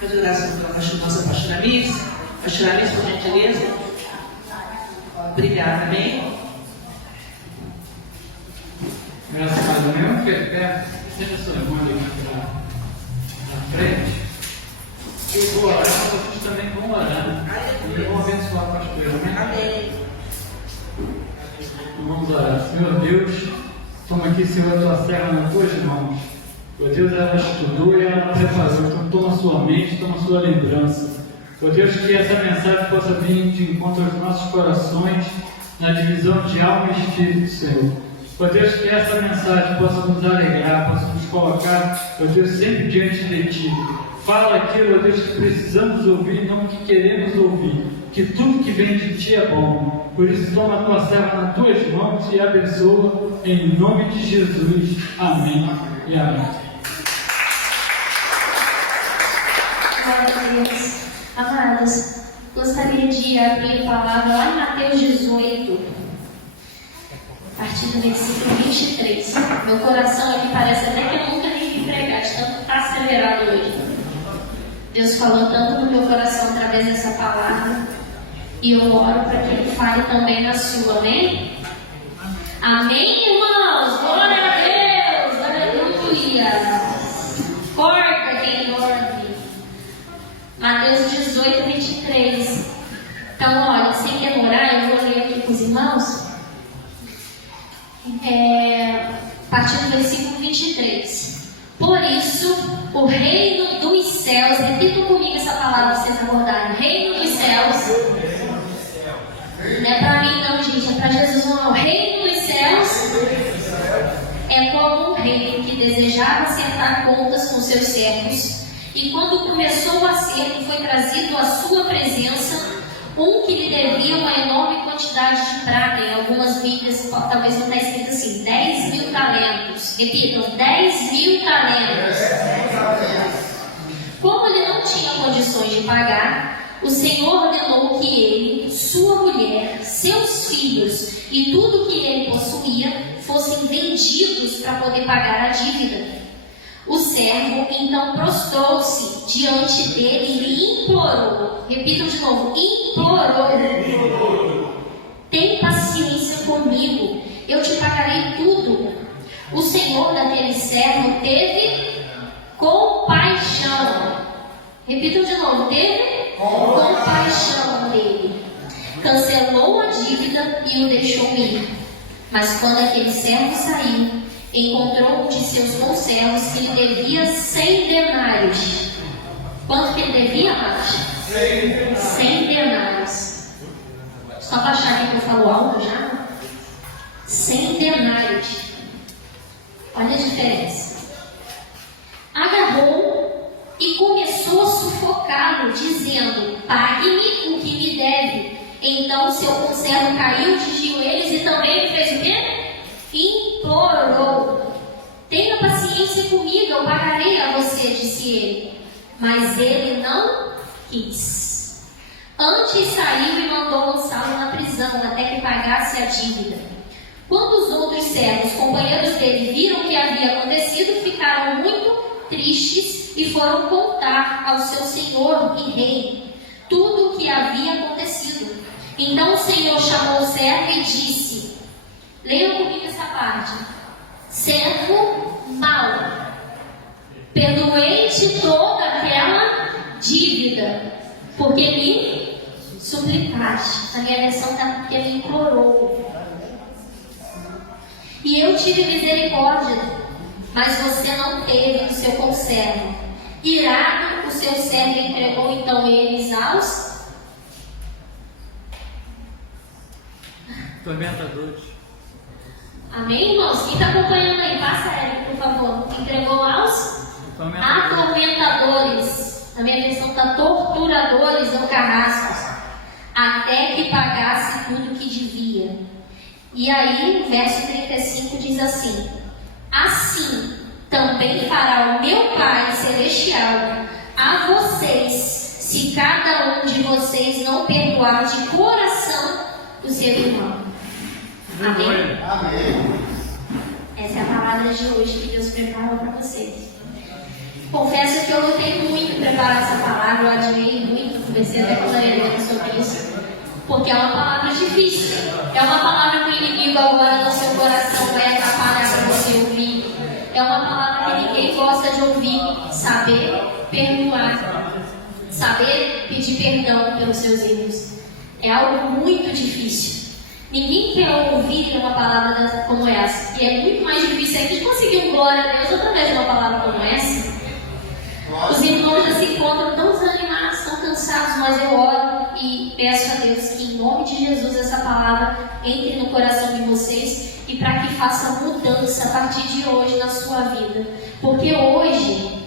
Fazer oração pela nossa pastora Miss. Pastora Miss, por gentileza. Obrigada, amém? Graças a Deus, mesmo que perto, seja a sua mão ali na frente. Eu vou orar, vocês também vão orar. E vão abençoar a pastora, né? Amém. Vamos orar. Senhor Deus, toma aqui, Senhor, a tua serva nas tuas mãos. Ó Deus, ela estudou e ela preparou. Então toma a sua mente, toma a sua lembrança. Ó Deus, que essa mensagem possa vir de encontro aos nossos corações, na divisão de alma e espírito, Senhor. Ó Deus, que essa mensagem possa nos alegrar, possa nos colocar, ó Deus, sempre diante de Ti. Fala aquilo, ó Deus, que precisamos ouvir, não que queremos ouvir. Que tudo que vem de Ti é bom. Por isso, toma a tua serva nas tuas mãos e abençoa em nome de Jesus. Amém e amém. Glória a Deus. Amados, gostaria de abrir a palavra lá em Mateus 18, a partir do versículo 23. Meu coração aqui parece até que eu nunca nem vi pregar, de tanto está acelerado hoje. Deus falou tanto no meu coração através dessa palavra, e eu oro para que Ele fale também na sua, amém? Amém, irmãos? Glória a Deus! Aleluia! Corta quem dorme. Mateus 18, 23. Então, olha, sem demorar, eu vou ler aqui com os irmãos. A partir do versículo 23. Por isso, o reino dos céus, repitam comigo essa palavra para vocês abordarem. Reino dos céus. Não é para mim não, gente, é para Jesus. Não. O reino dos céus é como um rei que desejava acertar contas com seus servos. E quando começou o acerto, foi trazido à sua presença um que lhe devia uma enorme quantidade de prata. Em algumas Bíblias, talvez não está escrito assim, 10.000 talentos. Repitam, 10.000 talentos. Como ele não tinha condições de pagar, o Senhor ordenou que ele, sua mulher, seus filhos e tudo que ele possuía fossem vendidos para poder pagar a dívida. O servo então prostrou-se diante dele e lhe implorou. Repitam de novo: implorou. Tem paciência comigo, eu te pagarei tudo. O Senhor daquele servo teve compaixão. Repitam de novo: teve compaixão dele. Cancelou a dívida e o deixou ir. Mas quando aquele servo saiu, encontrou um de seus conservos que lhe devia 100 denários. Quanto que ele devia, Márcio? 100 denários. Só para achar que eu falo alto já. 100 denários. Olha a diferença. Agarrou e começou a sufocá-lo, dizendo: pague-me o que me deve. Então seu conservo caiu de joelhos e também fez o quê? Implorou: tenha paciência comigo, eu pagarei a você, disse ele. Mas ele não quis. Antes saiu e mandou lançá-lo na prisão até que pagasse a dívida. Quando os outros servos, companheiros dele, viram o que havia acontecido, ficaram muito tristes e foram contar ao seu senhor e rei tudo o que havia acontecido. Então o Senhor chamou o servo e disse: leiam comigo essa parte. Servo mau, perdoei-te toda aquela dívida, porque me suplicaste. A minha versão está porque me implorou. E eu tive misericórdia, mas você não teve do seu conservo. Irado, o seu servo entregou então eles aos tormentadores. Amém, irmãos? Quem está acompanhando aí, passa ele, por favor. Entregou aos atormentadores. Na minha versão está torturadores ou carrascos, até que pagasse tudo que devia. E aí, o verso 35 diz assim: assim também fará o meu Pai Celestial a vocês, se cada um de vocês não perdoar de coração o seu irmão. Amém? Amém. Essa é a palavra de hoje que Deus preparou para vocês. Confesso que eu lutei muito em preparar essa palavra, eu admirei muito, conversei até com a Mariana sobre isso, porque é uma palavra difícil. É uma palavra que o inimigo agora no seu coração vai atrapalhar para você ouvir. É uma palavra que ninguém gosta de ouvir. Saber perdoar, saber pedir perdão pelos seus erros. É algo muito difícil. Ninguém quer ouvir uma palavra como essa. E é muito mais difícil ainda de conseguir um glória a Deus através de uma palavra como essa. Os irmãos já se encontram tão desanimados, tão cansados, mas eu oro e peço a Deus que, em nome de Jesus, essa palavra entre no coração de vocês e para que faça mudança a partir de hoje na sua vida. Porque hoje,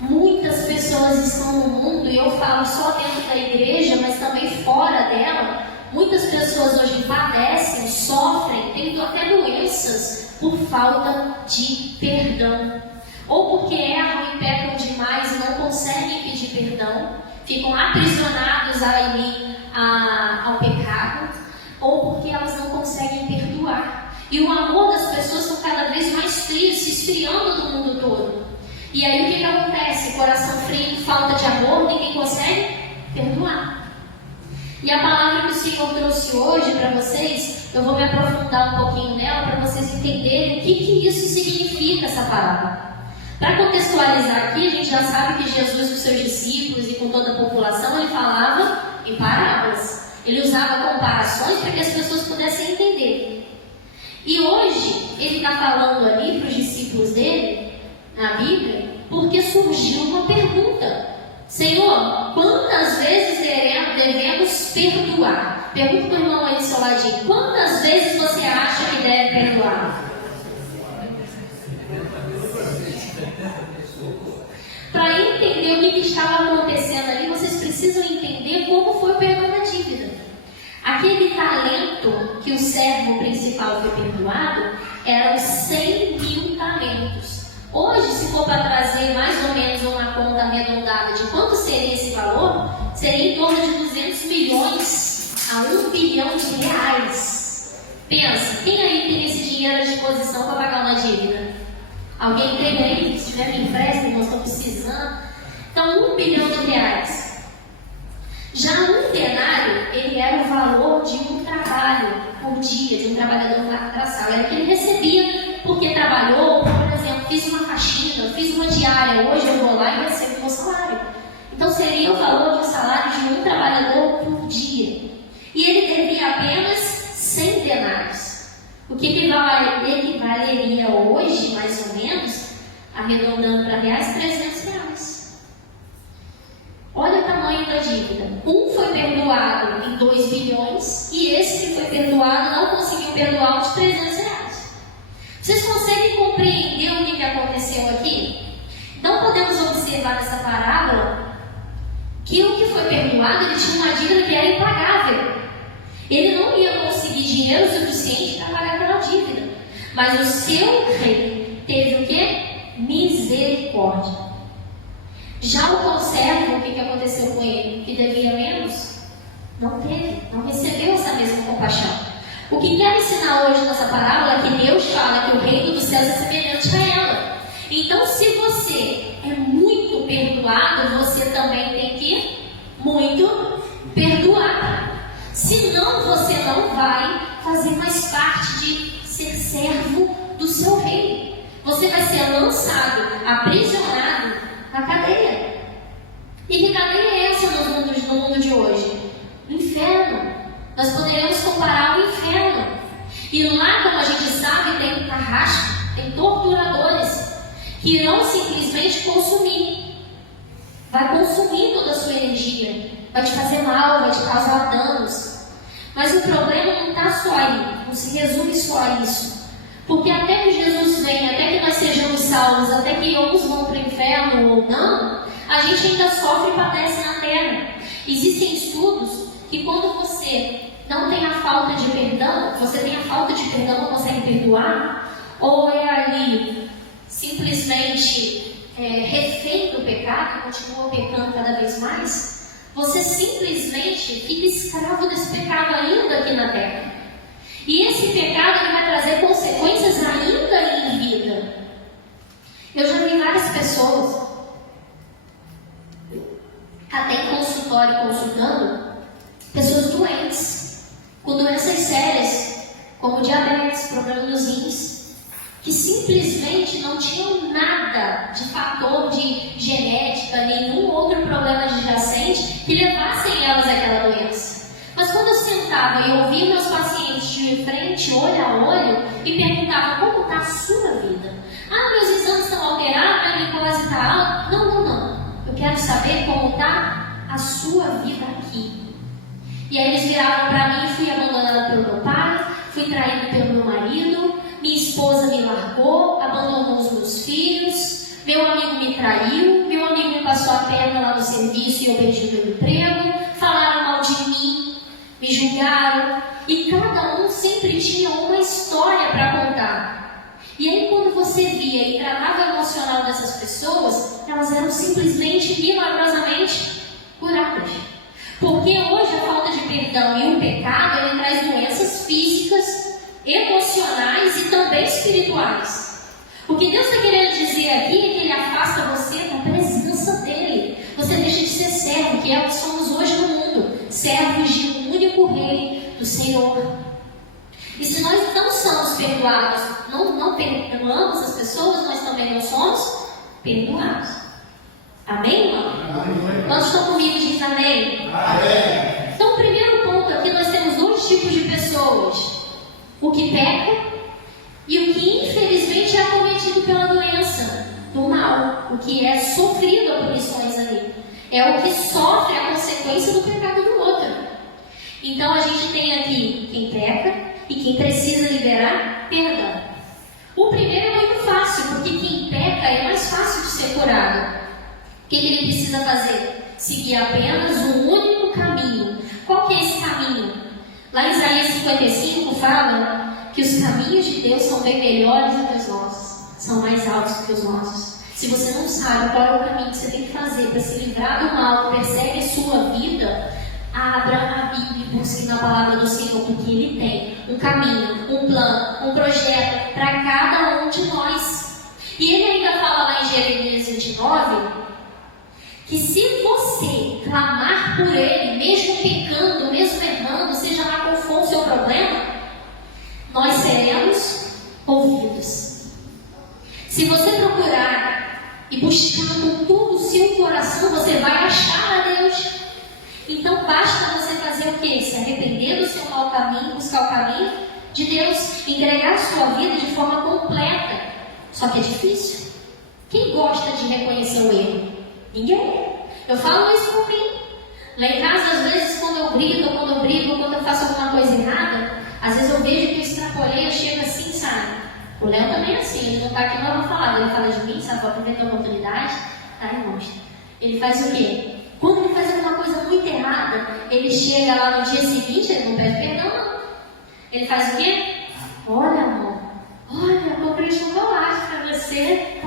muitas pessoas estão no mundo, e eu falo só dentro da igreja, mas também fora dela. Muitas pessoas hoje padecem, sofrem, têm até doenças por falta de perdão. Ou porque erram e pecam demais e não conseguem pedir perdão, ficam aprisionados ao pecado, ou porque elas não conseguem perdoar. E o amor das pessoas está cada vez mais frio, se esfriando no mundo todo. E aí o que acontece? Coração frio, falta de amor, ninguém consegue perdoar. E a palavra que o Senhor trouxe hoje para vocês, eu vou me aprofundar um pouquinho nela para vocês entenderem o que isso significa, essa palavra. Para contextualizar aqui, a gente já sabe que Jesus com seus discípulos e com toda a população, ele falava em parábolas. Ele usava comparações para que as pessoas pudessem entender. E hoje, ele está falando ali para os discípulos dele, na Bíblia, porque surgiu uma pergunta. Senhor, quantas vezes devemos perdoar? Pergunta para o irmão aí do seu ladinho. Quantas vezes você acha que deve perdoar? Para entender o que estava acontecendo ali, vocês precisam entender como foi o perdão da dívida. Aquele talento que o servo principal foi perdoado eram 100 mil talentos. Hoje, se for para trazer mais ou menos uma conta arredondada de quanto seria esse valor, seria em torno de 200 milhões a 1 bilhão de reais. Pensa, quem aí tem esse dinheiro à disposição para pagar uma dívida? Alguém tem aí? Se tiver, me empresta, nós estamos precisando. Então, 1 bilhão de reais. Já um denário, ele era o valor de um trabalho por dia, de um trabalhador braçal. Era o que ele recebia porque trabalhou, por exemplo, fiz uma faxina, fiz uma diária, hoje eu vou lá e recebo o meu salário. Então, seria o valor do salário de um trabalhador por dia. E ele devia apenas 100 denários. O que equivaleria hoje, mais ou menos, arredondando para reais, 300 reais. Olha o tamanho da dívida. Um foi perdoado em 2 bilhões e esse que foi perdoado não conseguiu perdoar os 300 reais. Vocês conseguem compreender o que aconteceu aqui? Então podemos observar nessa parábola que o que foi perdoado, ele tinha uma dívida que era impagável. Ele não ia conseguir dinheiro suficiente para pagar aquela dívida. Mas o seu rei teve o quê? Misericórdia. Já o conservo, o que aconteceu com ele? Que devia menos? Não teve, não recebeu essa mesma compaixão. O que quero ensinar hoje nessa parábola é que Deus fala que o reino dos céus é semelhante a ela. Então, se você é muito perdoado, você também tem que muito perdoar. Senão você não vai fazer mais parte de ser servo do seu rei. Você vai ser lançado, aprisionado na cadeia. E que cadeia é essa no mundo de hoje? Inferno. Nós poderíamos comparar ao inferno. E lá, como a gente sabe, tem carrasco, tem torturadores que irão simplesmente consumir. Vai consumir toda a sua energia. Vai te fazer mal, vai te causar danos. Mas o problema não está só aí, não se resume só a isso. Porque até que Jesus venha, até que nós sejamos salvos, até que uns vão para o inferno ou não, a gente ainda sofre e padece na terra. Existem estudos que quando você não tem a falta de perdão, você tem a falta de perdão, não consegue perdoar, ou é ali simplesmente refém do pecado, continua pecando cada vez mais, você simplesmente fica escravo desse pecado ainda aqui na terra. E esse pecado ele vai trazer consequências ainda em Eu já vi várias pessoas, até em consultório consultando, pessoas doentes, com doenças sérias, como diabetes, problema nos rins, que simplesmente não tinham nada de fator de genética, nenhum outro problema adjacente que levassem elas àquela doença. Mas quando eu sentava e ouvia meus pacientes de frente, olho a olho, e perguntava como está a sua vida. Ah, meus exames estão alterados, minha glicose está alta. Não. Eu quero saber como está a sua vida aqui. E aí eles viravam para mim, fui abandonada pelo meu pai, fui traída pelo meu marido, minha esposa me largou, abandonou os meus filhos, meu amigo me traiu, meu amigo me passou a perna lá no serviço e eu perdi meu emprego, falaram mal de mim, me julgaram, e cada um sempre tinha uma história para contar. E aí quando você via e tratava o emocional dessas pessoas, elas eram simplesmente, milagrosamente curadas. Porque hoje a falta de perdão e o pecado, ele traz doenças físicas, emocionais e também espirituais. O que Deus está querendo dizer aqui é que Ele afasta você da presença dEle. Você deixa de ser servo, que é o que somos hoje no mundo, servos de um único Rei, do Senhor. E se nós não somos perdoados, não perdoamos as pessoas, nós também não somos perdoados. Amém, irmão? Nós estamos comigo, diz amém? Amém. Então, o primeiro ponto aqui, nós temos dois tipos de pessoas: o que peca e o que infelizmente é acometido pela doença do mal, o que é sofrido a punições ali. É o que sofre a consequência do pecado do outro. Então, a gente tem aqui quem peca e quem precisa liberar perdão. O primeiro é muito fácil, porque quem peca é mais fácil de ser curado. O que ele precisa fazer? Seguir apenas um único caminho. Qual que é esse caminho? Lá em Isaías 55 fala que os caminhos de Deus são bem melhores do que os nossos, são mais altos do que os nossos. Se você não sabe qual é o caminho que você tem que fazer para se livrar do mal que persegue a sua vida, abra a Bíblia e busque na palavra do Senhor, porque Ele tem um caminho, um plano, um projeto para cada um de nós. E Ele ainda fala lá em Jeremias 29 que se você clamar por Ele, mesmo pecando, mesmo errando, seja lá qual for o seu problema, nós seremos ouvidos. Se você procurar e buscar com todo o seu coração, você vai achar a Deus. Então basta você fazer o quê? Se arrepender do seu mau caminho, buscar o caminho de Deus, entregar a sua vida de forma completa. Só que é difícil. Quem gosta de reconhecer o erro? Ninguém. Eu falo isso por mim. Lá em casa, às vezes, quando eu brigo, quando eu faço alguma coisa errada, às vezes eu vejo que eu extrapolei, eu chego assim, sabe? O Léo também é assim, ele não está aqui, não vai falar. Ele fala de mim, sabe? Para aproveitar a oportunidade, tá? E mostra. Ele faz o quê? Quando ele faz alguma coisa muito errada, ele chega lá no dia seguinte, ele não pede perdão, não. Ele faz o quê? Olha, amor, olha, comprei chocolate para você.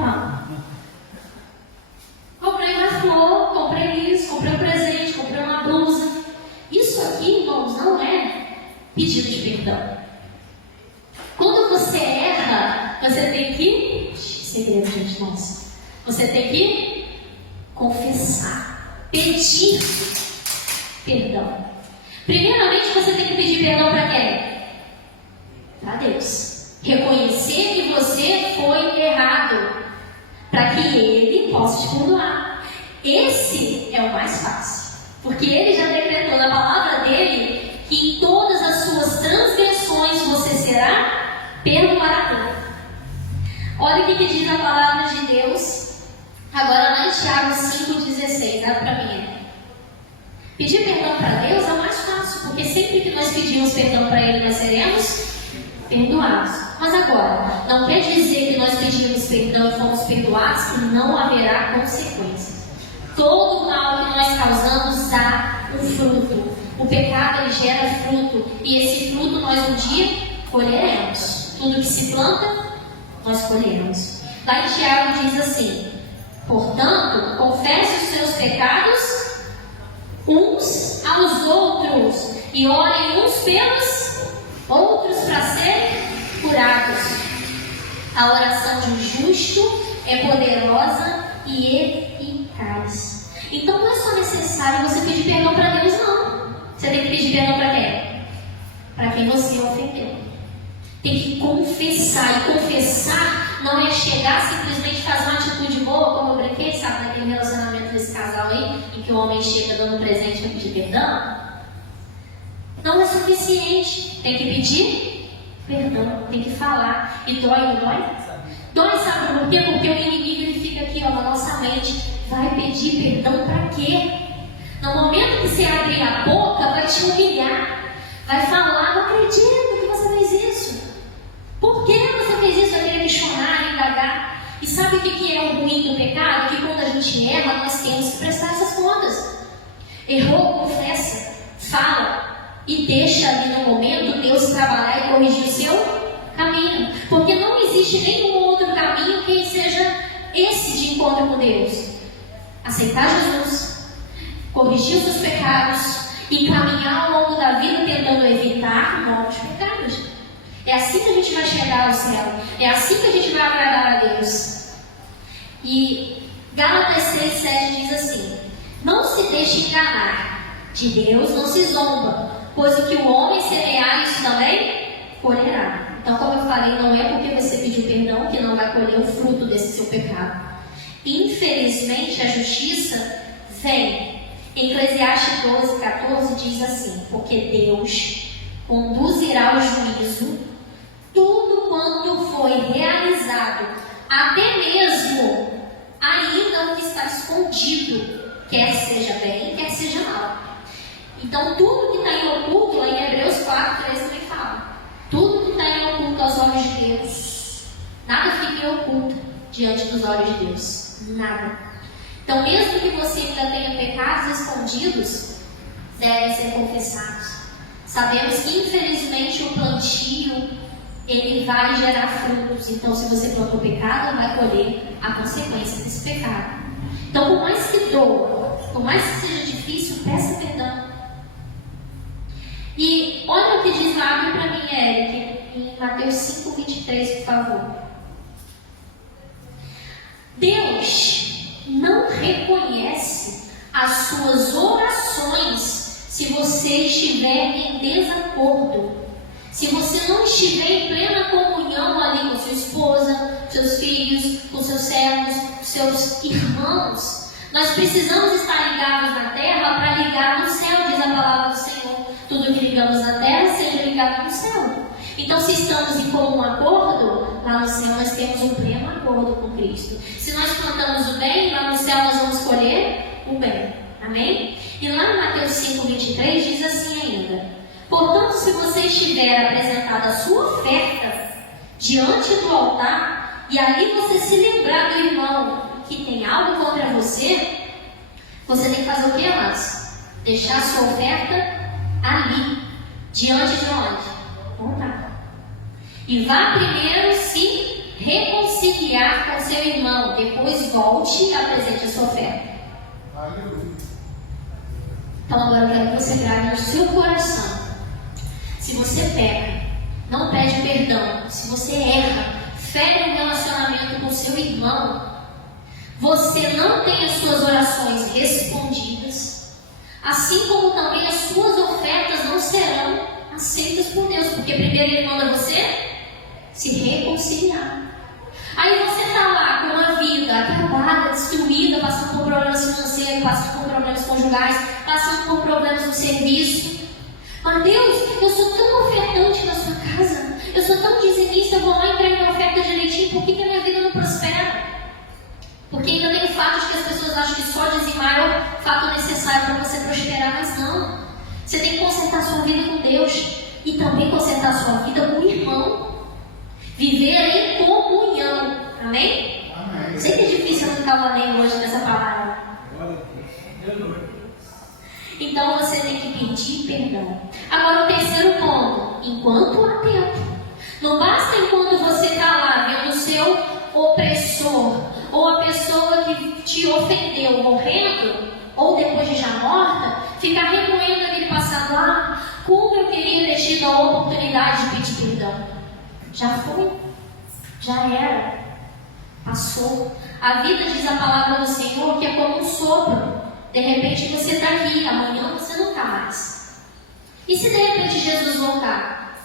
Comprei uma flor, comprei isso, comprei um presente, comprei uma blusa. Isso aqui, irmãos, não é pedido de perdão. Quando você erra, você tem que... Segredo, gente, nossa. Você tem que confessar, pedir perdão. Primeiramente, você tem que pedir perdão para quem? Para Deus. Reconhecer que você foi errado, para que Ele possa te perdoar. Esse é o mais fácil, porque Ele já decretou na palavra dEle que em todas as suas transgressões você será perdoado. Olha o que diz a palavra de Deus, agora lá em Tiago 5,16, dá para mim. Pedir perdão para Deus é o mais fácil, porque sempre que nós pedimos perdão para Ele, nós seremos perdoados. Mas agora, não quer dizer que nós pedimos perdão e fomos perdoados que não haverá consequências. Todo mal que nós causamos dá um fruto. O pecado ele gera fruto, e esse fruto nós um dia colheremos. Tudo que se planta, nós colheremos. Lá em Tiago diz assim: portanto, confesse os seus pecados uns aos outros e orem uns pelos outros para serem curados. A oração de um justo é poderosa e eficaz. Então não é só necessário você pedir perdão para Deus, não. Você tem que pedir perdão para quem? Para quem você ofendeu. Tem que confessar. E confessar não é chegar simplesmente fazer uma atitude boa, como eu brinquei, sabe, naquele relacionamento desse casal aí, em que o homem chega dando presente para pedir perdão. Não é suficiente. Tem que pedir perdão, tem que falar. E dói, não dói? Dói, sabe por quê? Porque o inimigo ele fica aqui, ó, na nossa mente. Vai pedir perdão para quê? No momento que você abrir a boca, vai te humilhar. Vai falar, não acredito que você fez isso. Por que você fez isso? Vai querer questionar, indagar. E sabe o que é o ruim do pecado? Que quando a gente erra, nós temos que prestar essas contas. Errou, confessa, fala. E deixa ali no momento Deus trabalhar e corrigir o seu caminho. Porque não existe nenhum outro caminho que seja esse de encontro com Deus. Aceitar Jesus, corrigir os seus pecados e caminhar ao longo da vida tentando evitar novos pecados. É assim que a gente vai chegar ao céu. É assim que a gente vai agradar a Deus. E Gálatas 6,7 diz assim: não se deixe enganar, de Deus não se zomba, pois o que o homem semear, isso também colherá. Então, como eu falei, não é porque você pediu perdão que não vai colher o fruto desse seu pecado. Infelizmente, a justiça vem. Eclesiastes 12,14 diz assim: porque Deus conduzirá ao juízo tudo quanto foi realizado, até mesmo ainda o que está escondido, quer seja bem, quer seja mal. Então, tudo que está em oculto, lá em Hebreus 4,3 também fala. Tudo que está em oculto aos olhos de Deus, nada fica em oculto diante dos olhos de Deus. Nada. Então, mesmo que você ainda tenha pecados escondidos, devem ser confessados. Sabemos que, infelizmente, o plantio, ele vai gerar frutos. Então, se você plantou pecado, vai colher a consequência desse pecado. Então, por mais que doa, por mais que seja difícil, peça perdão. E olha o que diz lá, abre para mim, Eric, em Mateus 5,23, por favor. Deus não reconhece as suas orações se você estiver em desacordo. Se você não estiver em plena comunhão ali com sua esposa, seus filhos, com seus servos, seus irmãos. Nós precisamos estar ligados na terra para ligar no céu, diz a palavra do Senhor. Tudo que ligamos na terra seja ligado no céu. Então, se estamos em comum acordo, lá no céu nós temos um pleno acordo com Cristo. Se nós plantamos o bem, lá no céu nós vamos colher o bem. Amém? E lá em Mateus 5,23 diz assim ainda: portanto, se você estiver apresentado a sua oferta diante do altar, e ali você se lembrar do irmão que tem algo contra você, você tem que fazer o que, amados? Deixar a sua oferta ali, diante de onde? Altar. E vá primeiro se reconciliar com seu irmão, depois volte e apresente a sua oferta. Então agora eu quero que você grave no seu coração. Se você peca, não pede perdão, se você erra, fere um relacionamento com seu irmão, você não tem as suas orações respondidas, assim como também as suas ofertas não serão aceitas por Deus, porque primeiro Ele manda você se reconciliar. Aí você está lá com uma vida acabada, destruída, passando por problemas financeiros, passando por problemas conjugais, passando por problemas no serviço. Mas Deus, eu sou tão ofertante na sua casa, eu sou tão dizimista, eu vou lá e entrego minha oferta direitinho, por que a minha vida não prospera? Porque ainda tem o fato de que as pessoas acham que só dizimar é o fato necessário para você prosperar, mas não. Você tem que consertar sua vida com Deus e também consertar sua vida com o irmão. Viver em comunhão. Amém? Amém. Sei que é difícil eu não ficar falando hoje dessa palavra. Então você tem que pedir perdão. Agora o terceiro ponto: enquanto há tempo. Não basta enquanto você está lá vendo o seu opressor ou a pessoa que te ofendeu morrendo, ou depois de já morta, ficar remoendo aquele passado lá. Como eu queria ter tido a oportunidade de pedir perdão. Já foi, já era. passou. A vida, diz a palavra do Senhor, que é como um sopro. De repente você está aqui, amanhã você não está mais. E se de repente Jesus voltar?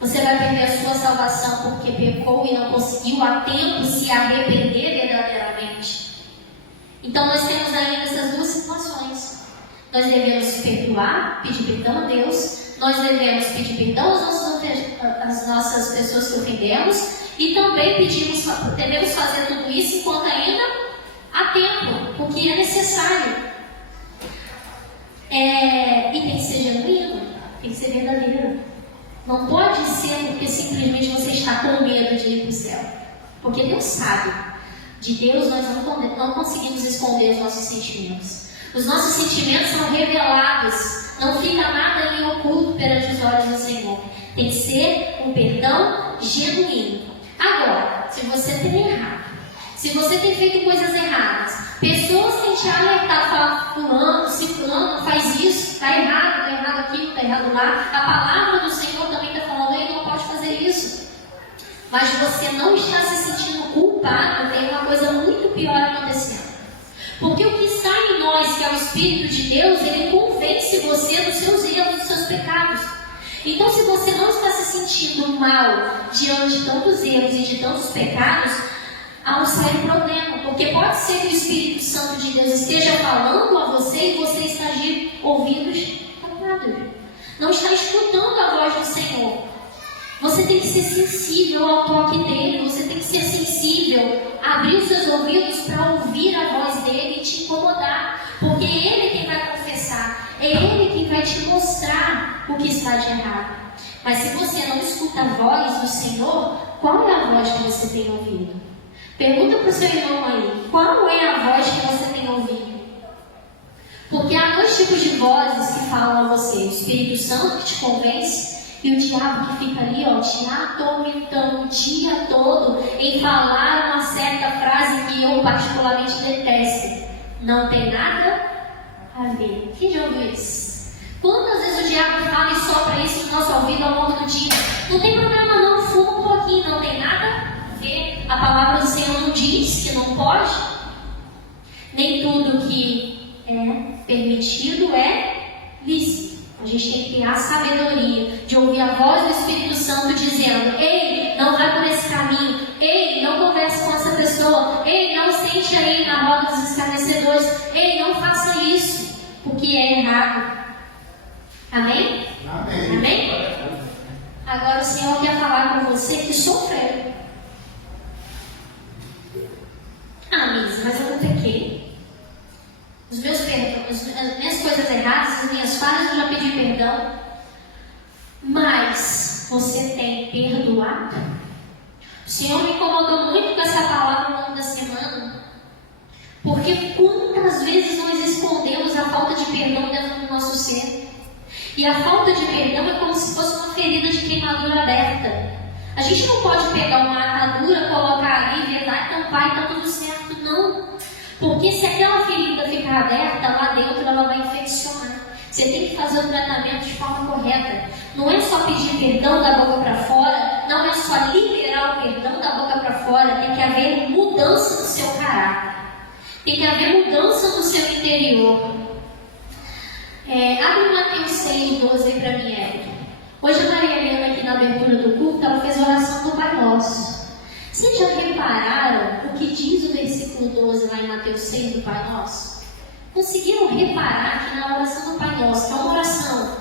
Você vai perder a sua salvação porque pecou e não conseguiu a tempo se arrepender verdadeiramente. Então nós temos ainda essas duas situações. Nós devemos perdoar, pedir perdão a Deus. Nós devemos pedir perdão às nossas pessoas que ofendemos. E também devemos fazer tudo isso enquanto ainda há tempo, porque é necessário. E tem que ser genuíno, tem que ser verdadeiro. Não pode ser porque simplesmente você está com medo de ir para o céu. Porque Deus sabe. De Deus nós não conseguimos esconder os nossos sentimentos. Os nossos sentimentos são revelados. Não fica nada em oculto perante os olhos do Senhor. Tem que ser um perdão genuíno. Agora, se você tem errado, se você tem feito coisas erradas, pessoas têm te alertado, falar, fulano, ciclano, faz isso, está errado aqui, está errado lá. A palavra do Senhor também está falando, ele não pode fazer isso. Mas você não está se sentindo culpado, tem uma coisa muito pior acontecendo. Porque o que está em nós, que é o Espírito de Deus, ele convence você dos seus erros, dos seus pecados. Então, se você não está se sentindo mal diante de tantos erros e de tantos pecados, há um sério problema. Porque pode ser que o Espírito Santo de Deus esteja falando a você e você está de ouvidos tapados. Não está escutando a voz do Senhor. Você tem que ser sensível ao toque dele. Você tem que ser sensível, abrir os seus ouvidos para ouvir a voz dele e te incomodar. Porque é ele quem vai confessar. É ele quem vai te mostrar o que está de errado. Mas se você não escuta a voz do Senhor, qual é a voz que você tem ouvido? Pergunta para o seu irmão aí, qual é a voz que você tem ouvido? Porque há dois tipos de vozes que falam a você. O Espírito Santo que te convence e o diabo que fica ali, te atormentando o dia todo em falar uma certa frase que eu particularmente detesto. Não tem nada a ver. Quem já ouviu isso? Quantas vezes o diabo fala e sopra isso no nosso ouvido ao longo do dia? Não tem problema não, fuma um pouquinho, não tem nada a ver. A palavra do Senhor não diz que não pode. Nem tudo que é permitido é lícito. A gente tem que ter a sabedoria de ouvir a voz do Espírito Santo dizendo: ei, não vai por esse caminho. Ei, não converse com essa pessoa. Ei, não sente aí na roda dos escarnecedores. Ei, não faça isso, porque é errado. Amém? Amém. Amém? Agora o Senhor quer falar com você que sofreu. Misa, mas eu não pequei. As minhas coisas erradas, as minhas falhas, eu já pedi perdão. Mas você tem perdoado? O Senhor me incomodou muito com essa palavra ao longo da semana. Porque quantas vezes nós escondemos a falta de perdão dentro do nosso ser? E a falta de perdão é como se fosse uma ferida de queimadura aberta. A gente não pode pegar uma atadura, colocar ali, vedar e tampar e está tudo certo, não. Porque se aquela ferida ficar aberta, lá dentro ela vai infeccionar. Você tem que fazer o tratamento de forma correta. Não é só pedir perdão da boca para fora, não é só liberar o perdão da boca para fora, tem que haver mudança no seu caráter. Tem que haver mudança no seu interior. Abre Mateus 6:12 para mim, Érica. Hoje a Maria Helena, aqui na abertura do culto, ela fez a oração do Pai Nosso. Vocês já repararam o que diz o versículo 12 lá em Mateus 6 do Pai Nosso? Conseguiram reparar que na oração do Pai Nosso, que é uma oração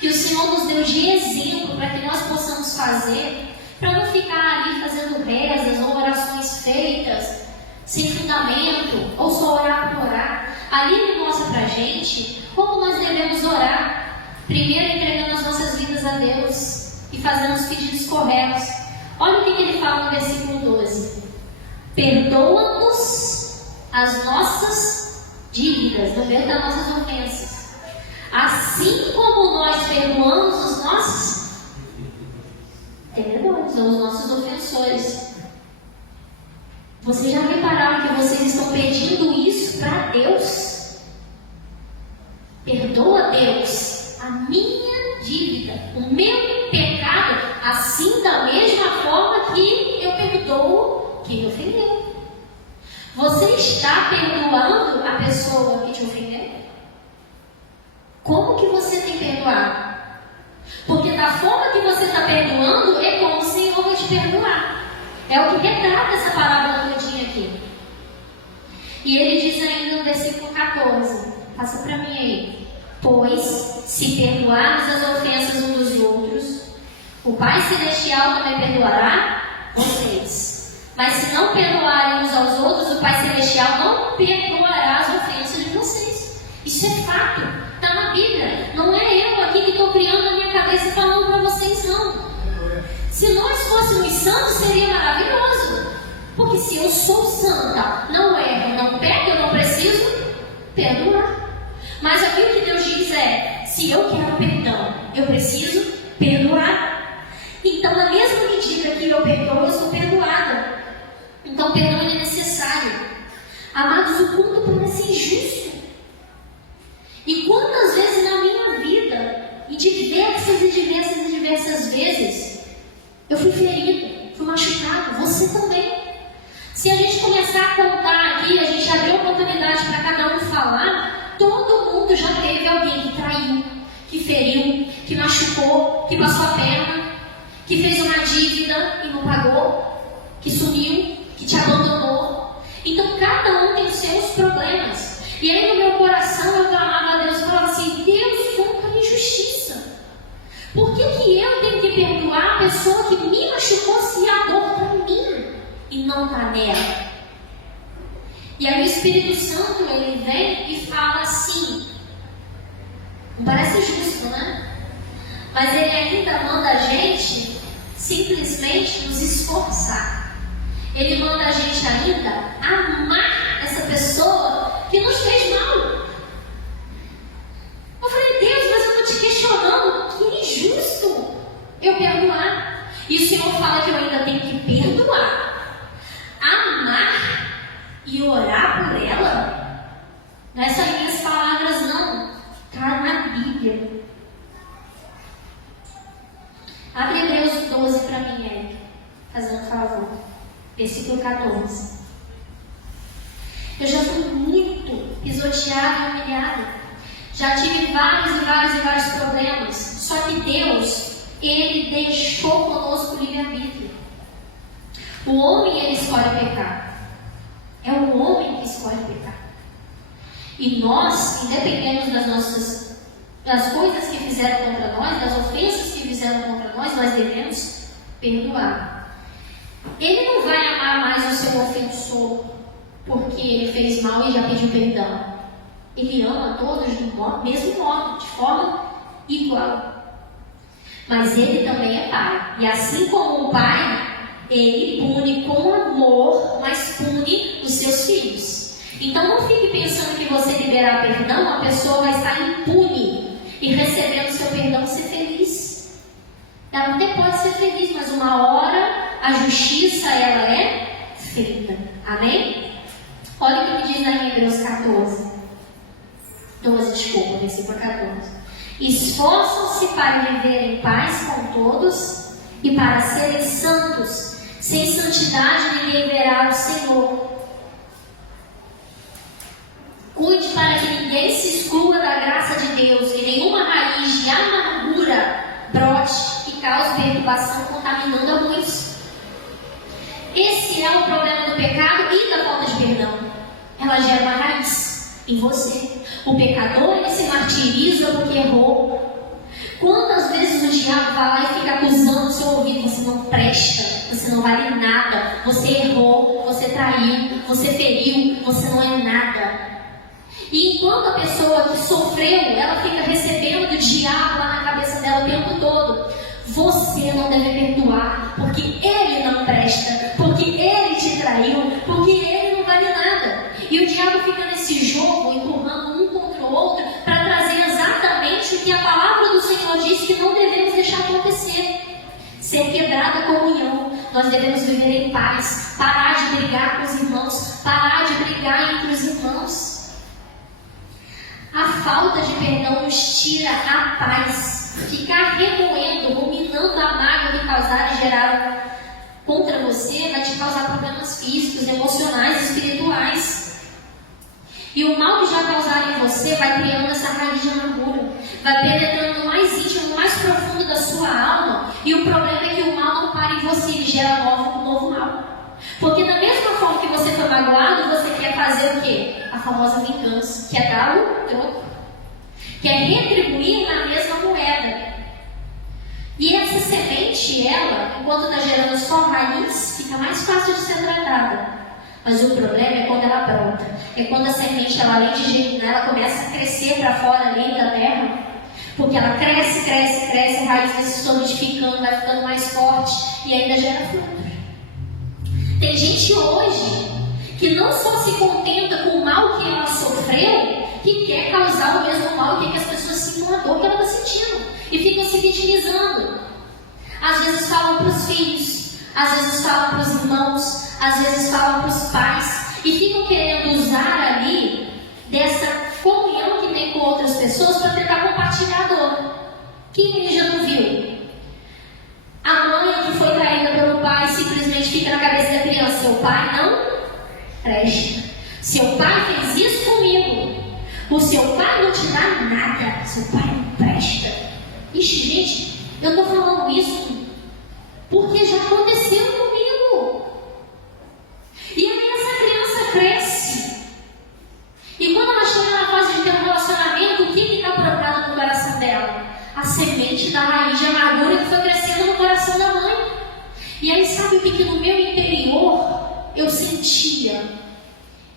que o Senhor nos deu de exemplo para que nós possamos fazer, para não ficar ali fazendo rezas ou orações feitas, sem fundamento, ou só orar por orar. Ali ele mostra para a gente como nós devemos orar. Primeiro entregando as nossas vidas a Deus e fazendo os pedidos corretos. Olha o que ele fala no versículo 12. Perdoa-nos as nossas dívidas, no meio das nossas ofensas, assim como nós perdoamos os nossos devedores, ou os nossos ofensores. Vocês já repararam que vocês estão pedindo isso para Deus? Perdoa, Deus, a minha dívida, o meu pecado, assim da mesma forma que eu perdoo quem me ofendeu. está perdoando a pessoa que te ofendeu? Como que você tem perdoado? Porque da forma que você está perdoando, é como o Senhor vai te perdoar. É o que retrata essa parábola todinha aqui. E ele diz ainda no versículo 14, passa para mim aí. Pois, se perdoarmos as ofensas uns dos outros, o Pai Celestial também perdoará vocês. Mas se não perdoarem uns aos outros, o Pai Celestial não perdoará as ofensas de vocês. Isso é fato, está na Bíblia. Não é eu aqui que estou criando na minha cabeça e falando para vocês, não. Se nós fôssemos santos, seria maravilhoso. Porque se eu sou santa, não erro, não peco, eu não preciso perdoar. Mas aqui o que Deus diz é, se eu quero perdão, eu preciso perdoar. Então, na mesma medida que eu perdoo, eu sou perdoada. Então, perdão é necessário. Amados, o culto parece injusto. E quantas vezes na minha vida, e diversas vezes, eu fui ferido, fui machucado, você também. Se a gente começar a contar aqui, a gente abrir oportunidade para cada um falar, todo mundo já teve alguém que traiu, que feriu, que machucou, que passou a perna, que fez uma dívida e não pagou, que sumiu, que te abandonou. Então cada um tem os seus problemas. E aí no meu coração eu clamava a Deus e falava assim, Deus, quanta injustiça. Por que eu tenho que perdoar a pessoa que me machucou se a dor está em mim e não está nela? E aí o Espírito Santo, ele vem e fala assim, não parece justo, né? Mas ele ainda manda a gente simplesmente nos esforçar. Ele manda a gente ainda amar essa pessoa que nos fez mal. Eu falei, Deus, mas eu estou te questionando, que injusto eu perdoar. E o Senhor fala que eu ainda tenho que perdoar, amar e orar por ela. Não é só em minhas palavras, não. Está na Bíblia. Abre Hebreus 12 para mim, Érica, fazendo um favor. Versículo 14. Eu já fui muito pisoteada e humilhada. Já tive vários problemas. Só que Deus, Ele deixou conosco o livre-arbítrio. O homem, ele escolhe pecar. É o homem que escolhe pecar. E nós, independente das coisas que fizeram contra nós, das ofensas que fizeram contra nós devemos perdoar. Ele não vai amar mais o seu ofensor porque ele fez mal e já pediu perdão. Ele ama todos do mesmo modo, de forma igual. Mas ele também é pai. E assim como o pai, ele pune com amor, mas pune os seus filhos. Então não fique pensando que você liberar perdão, a pessoa vai estar impune e recebendo seu perdão ser feliz. Ela até pode ser feliz, mas uma hora a justiça, ela é feita. Amém? Olha o que me diz aí em Hebreus 12, versículo 14. Esforçam-se para viver em paz com todos e para serem santos. Sem santidade ninguém verá o Senhor. Cuide para que ninguém se exclua da graça de Deus, que nenhuma raiz de amargura brote e cause perturbação, contaminando a muitos. Esse é o problema do pecado e da falta de perdão. Ela gera uma raiz em você. O pecador, ele se martiriza porque errou. Quantas vezes o diabo vai lá e fica acusando o seu ouvido? Você não presta, você não vale nada, você errou, você traiu, você feriu, você não é nada. E enquanto a pessoa que sofreu, ela fica recebendo do diabo lá na cabeça dela o tempo todo. Você não deve perdoar, porque ele não presta, porque ele te traiu, porque ele não vale nada. E o diabo fica nesse jogo, empurrando um contra o outro, para trazer exatamente o que a palavra do Senhor diz que não devemos deixar acontecer. Ser quebrada a comunhão. Nós devemos viver em paz, parar de brigar com os irmãos, parar de brigar entre os irmãos. A falta de perdão nos tira a paz. Ficar remoendo, ruminando a mágoa que causar e gerar contra você vai te causar problemas físicos, emocionais, espirituais. E o mal que já causaram em você vai criando essa raiz de amargura, vai penetrando no mais íntimo, no mais profundo da sua alma. E o problema é que o mal não para em você, ele gera novo mal. Porque da mesma forma que você foi magoado, você quer fazer o quê? A famosa vingança, que é dar o troco, que é retribuir na mesma moeda. E essa semente, ela, enquanto está gerando só raiz, fica mais fácil de ser tratada. Mas o problema é quando ela brota. É quando a semente, ela, além de germinar, ela começa a crescer para fora ali da terra. Porque ela cresce, a raiz vai se solidificando, vai ficando mais forte e ainda gera fruto. Tem gente hoje que não só se contenta com o mal que ela sofreu, que quer causar o mesmo mal e quer que as pessoas sintam a dor que ela está sentindo. E ficam se vitimizando. Às vezes falam para os filhos, às vezes falam para os irmãos, às vezes falam para os pais, e ficam querendo usar ali dessa comunhão que tem com outras pessoas para tentar compartilhar a dor. Quem já não viu? A mãe que foi traída pelo pai simplesmente fica na cabeça da criança: seu pai não presta. Seu pai fez isso comigo. O seu pai não te dá nada. Seu pai não presta. Ixi, gente, eu estou falando isso porque já aconteceu comigo. E aí essa criança cresce. E quando ela chega na fase de ter um relacionamento, o que está plantado no coração dela? A semente da raiz de amargura que foi crescendo no coração da mãe. E aí sabe o que no meu interior eu sentia,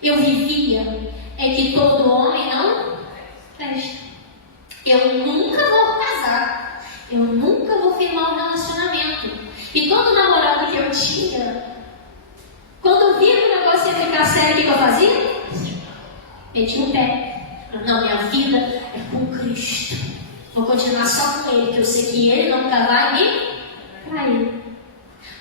eu vivia? É que todo homem não presta. Eu nunca vou casar, eu nunca vou firmar um relacionamento. E todo namorado que eu tinha, quando eu via que o negócio ia ficar sério, o que eu fazia? Meti o pé. Não, minha vida é com Cristo. Vou continuar só com Ele, que eu sei que Ele nunca vai me trair.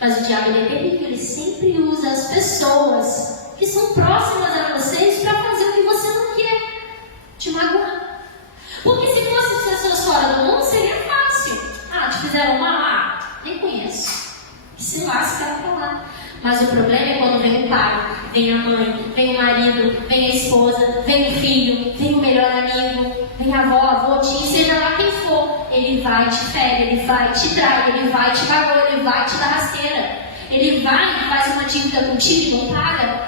Mas o diabo é terrível, ele sempre usa as pessoas que são próximas a vocês para fazer o que você não quer, te magoar. Porque se fossem as pessoas fora do mundo, seria fácil. Ah, te fizeram mal? Nem conheço. Se lasca pra lá. Mas o problema é quando vem o pai, vem a mãe, vem o marido, vem a esposa, vem o filho, vem o melhor amigo, vem a avó, avô, tio, seja lá quem for. Ele vai te fere, ele vai te trai, ele vai te magoar, ele vai te dar rasteira. Ele vai e faz uma dívida contigo e não paga.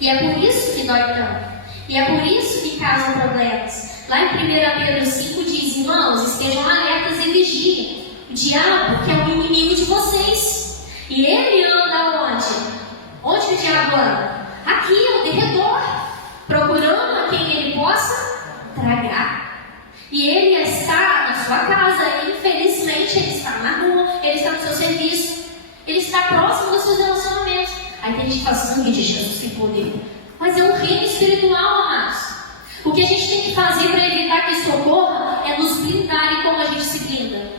E é por isso que dói tanto. E é por isso que causam problemas. Lá em 1 Pedro 5 diz: irmãos, estejam alertas e vigiem. O diabo, que é o inimigo de vocês. E ele anda onde? Onde o diabo anda? Aqui, ao derredor, procurando a quem ele possa tragar. E ele está na sua casa, e infelizmente ele está na rua, ele está no seu serviço, ele está próximo dos seus relacionamentos. Aí tem gente que fala: sangue de Jesus tem poder. Mas é um reino espiritual, amados. O que a gente tem que fazer para evitar que isso ocorra é nos blindar. E como a gente se blinda?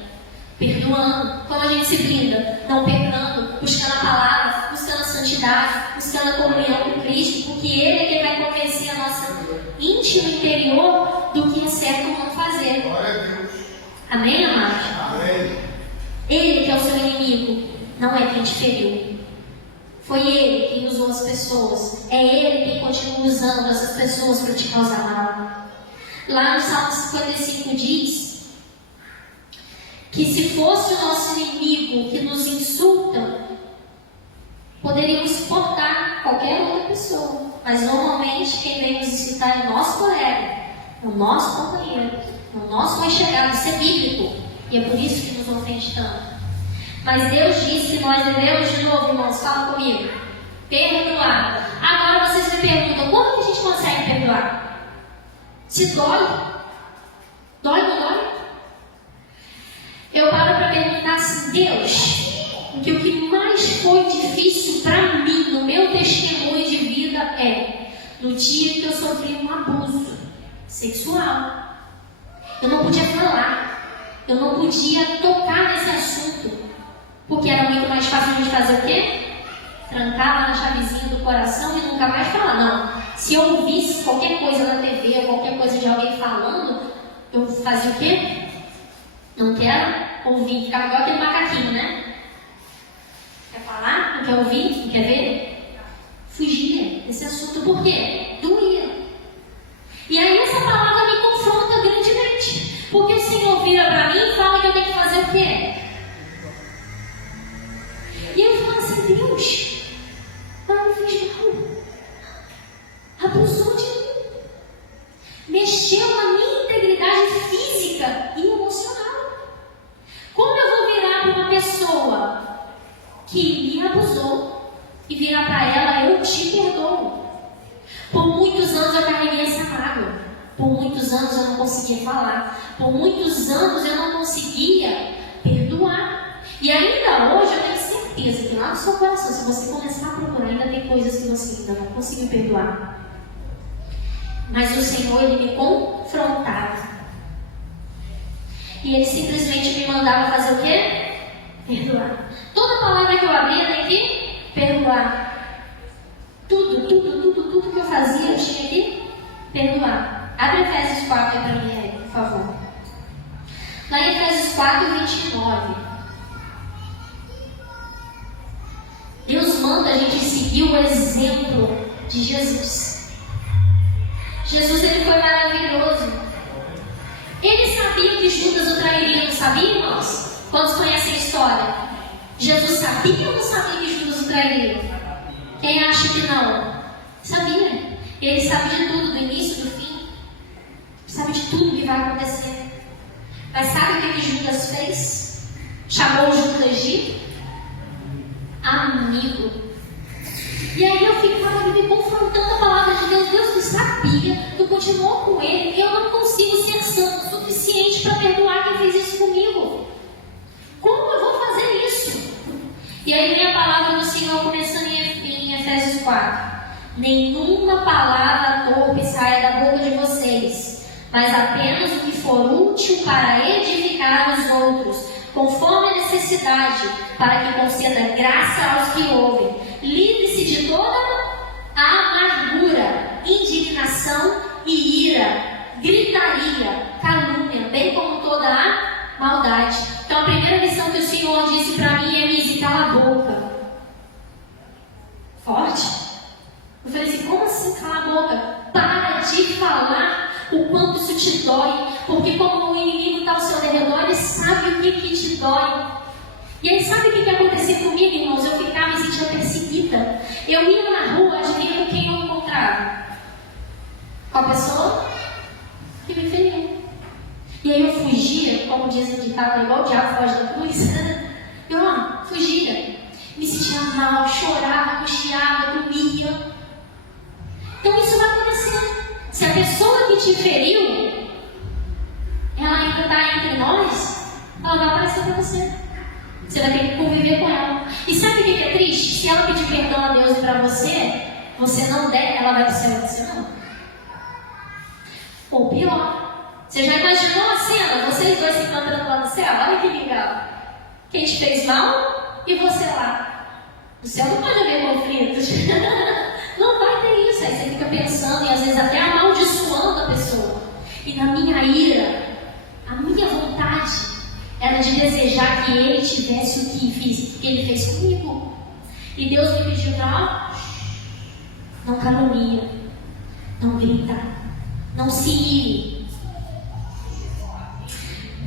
Perdoando. Como a gente se blinda? Não pecando, buscando a palavra, buscando a santidade, buscando a comunhão com Cristo, porque Ele é quem vai convencer a nossa íntimo interior do que é certo ou não fazer. Amém, amados? Amém. Ele que é o seu inimigo, não é quem te feriu. Foi Ele quem usou as pessoas. É Ele quem continua usando essas pessoas para te causar mal. Lá no Salmo 55 diz que se fosse o nosso inimigo que nos insulta, poderíamos suportar qualquer outra pessoa. Mas normalmente quem vem nos incitar é o nosso colega, é o nosso companheiro, é o nosso mais chegado. Isso é bíblico. E é por isso que nos ofende tanto. Mas Deus diz que nós devemos, de novo, irmãos, fala comigo, perdoar. Agora vocês me perguntam: como que a gente consegue perdoar? Se dói? Dói ou não dói? Eu paro para perguntar assim: Deus, que o que mais foi difícil para mim, no meu testemunho de vida, é no dia que eu sofri um abuso sexual. Eu não podia falar, eu não podia tocar nesse assunto. Porque era muito mais fácil a gente fazer o quê? Trancava na chavezinha do coração e nunca mais falar. Não. Se eu ouvisse qualquer coisa na TV, qualquer coisa de alguém falando, eu fazia o quê? Não quero ouvir. Ficava igual aquele macaquinho, né? Quer falar? Não quer ouvir? Não quer ver? Fugia desse assunto. Por quê? Doía. que me abusou e virar para ela: eu te perdoo. Por muitos anos eu carreguei essa mágoa. Por muitos anos eu não conseguia falar. Por muitos anos eu não conseguia perdoar. E ainda hoje eu tenho certeza que lá no seu coração, se você começar a procurar, ainda tem coisas que você ainda não conseguiu perdoar. Mas o Senhor, Ele me confrontava. E Ele simplesmente me mandava fazer o quê? Perdoar. Toda palavra que eu abria tem que perdoar. Tudo que eu fazia eu tinha que perdoar. Abre Efésios 4 para mim aí, por favor. Lá em Efésios 4, 29. Deus manda a gente seguir o exemplo de Jesus. Jesus, ele foi maravilhoso. Ele sabia que Judas o trairia, não sabia, irmãos? Quantos conhecem a história? Jesus sabia ou não sabia que Judas o trairia? Quem acha que não? Sabia. Ele sabe de tudo, do início, do fim. Sabe de tudo que vai acontecer. Mas sabe o que Judas fez? Chamou o Judas do Egito? Amigo. E aí eu ficava me confrontando a palavra de Deus. Deus, tu sabia, tu continuou com ele. Eu não consigo ser santo o suficiente para perdoar quem fez isso comigo. Como eu vou fazer isso? E aí vem a palavra do Senhor começando em Efésios 4. Nenhuma palavra torpe saia da boca de vocês, mas apenas o que for útil para edificar os outros, conforme a necessidade, para que conceda graça aos que ouvem. Livre-se de toda a amargura, indignação e ira, gritaria, calúnia, bem como toda a maldade. Então a primeira lição que o Senhor disse para mim é: Misi, cala a boca. Forte. Eu falei assim: como assim cala a boca? Para de falar o quanto isso te dói, porque como o inimigo está ao seu redor, ele sabe o que te dói. E aí sabe o que acontecia comigo, irmãos? Eu ficava me sentindo perseguida. Eu ia na rua, adivinha com quem eu encontrava? Com a pessoa que me feriu. E aí eu fugia, como diz o ditado, igual o diabo foge da cruz. Eu fugia. Me sentia mal, chorava, angustiava, dormia. Então isso vai acontecer. Se a pessoa que te feriu, ela ainda está entre nós, ela vai aparecer para você. Você vai ter que conviver com ela. E sabe o que é triste? Se ela pedir perdão a Deus para você, você não der, ela vai para o céu e você não. Ou pior, você já imaginou a cena? Vocês dois se encontrando lá no céu? Olha que legal. Quem te fez mal e você lá. No céu não pode haver conflitos. Não vai ter isso. Aí você fica pensando e às vezes até amaldiçoando a pessoa. E na minha ira, a minha vontade era de desejar que ele tivesse o que ele fez comigo. E Deus me pediu para não calunia, não grita, não se ire.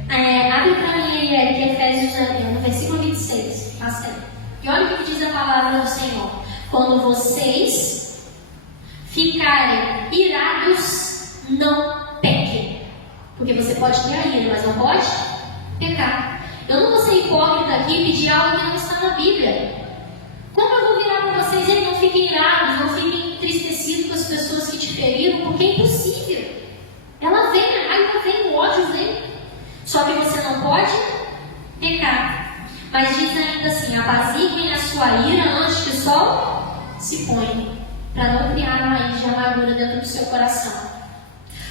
Abre para mim aí, que é Efésios no versículo 26. Passa aí. E olha o que diz a palavra do Senhor. Quando vocês ficarem irados, não pequem. Porque você pode ter a ira, mas não pode pecar. Eu não vou ser hipócrita aqui e pedir algo que não está na Bíblia. Como eu vou virar para vocês e não fiquem irados, não fiquem entristecidos com as pessoas que te feriram, porque é impossível. Ela vem, a raiva vem, o ódio vem. Só que você não pode pecar. Mas diz ainda assim: apaziguem a sua ira antes que o sol se ponha, para não criar raiz de amargura dentro do seu coração.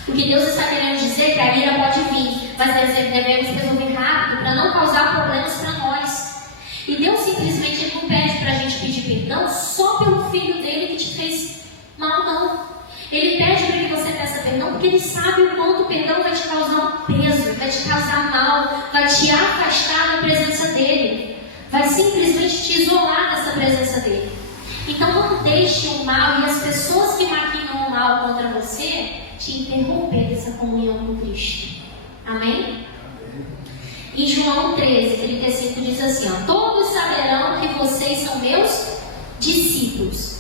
O que Deus está querendo dizer é que a ira pode vir, mas devemos resolver rápido para não causar problemas para nós. E Deus simplesmente não pede para a gente pedir perdão só pelo filho dele que te fez mal, não. Ele pede para que você peça perdão porque ele sabe o quanto o perdão vai te causar um peso, vai te causar mal, vai te afastar da presença dele, vai simplesmente te isolar dessa presença dele. Então não deixe o mal e as pessoas que maquinam o mal contra você te interromper dessa comunhão com Cristo. Amém? Em João 13, 35 diz assim: todos saberão que vocês são meus discípulos,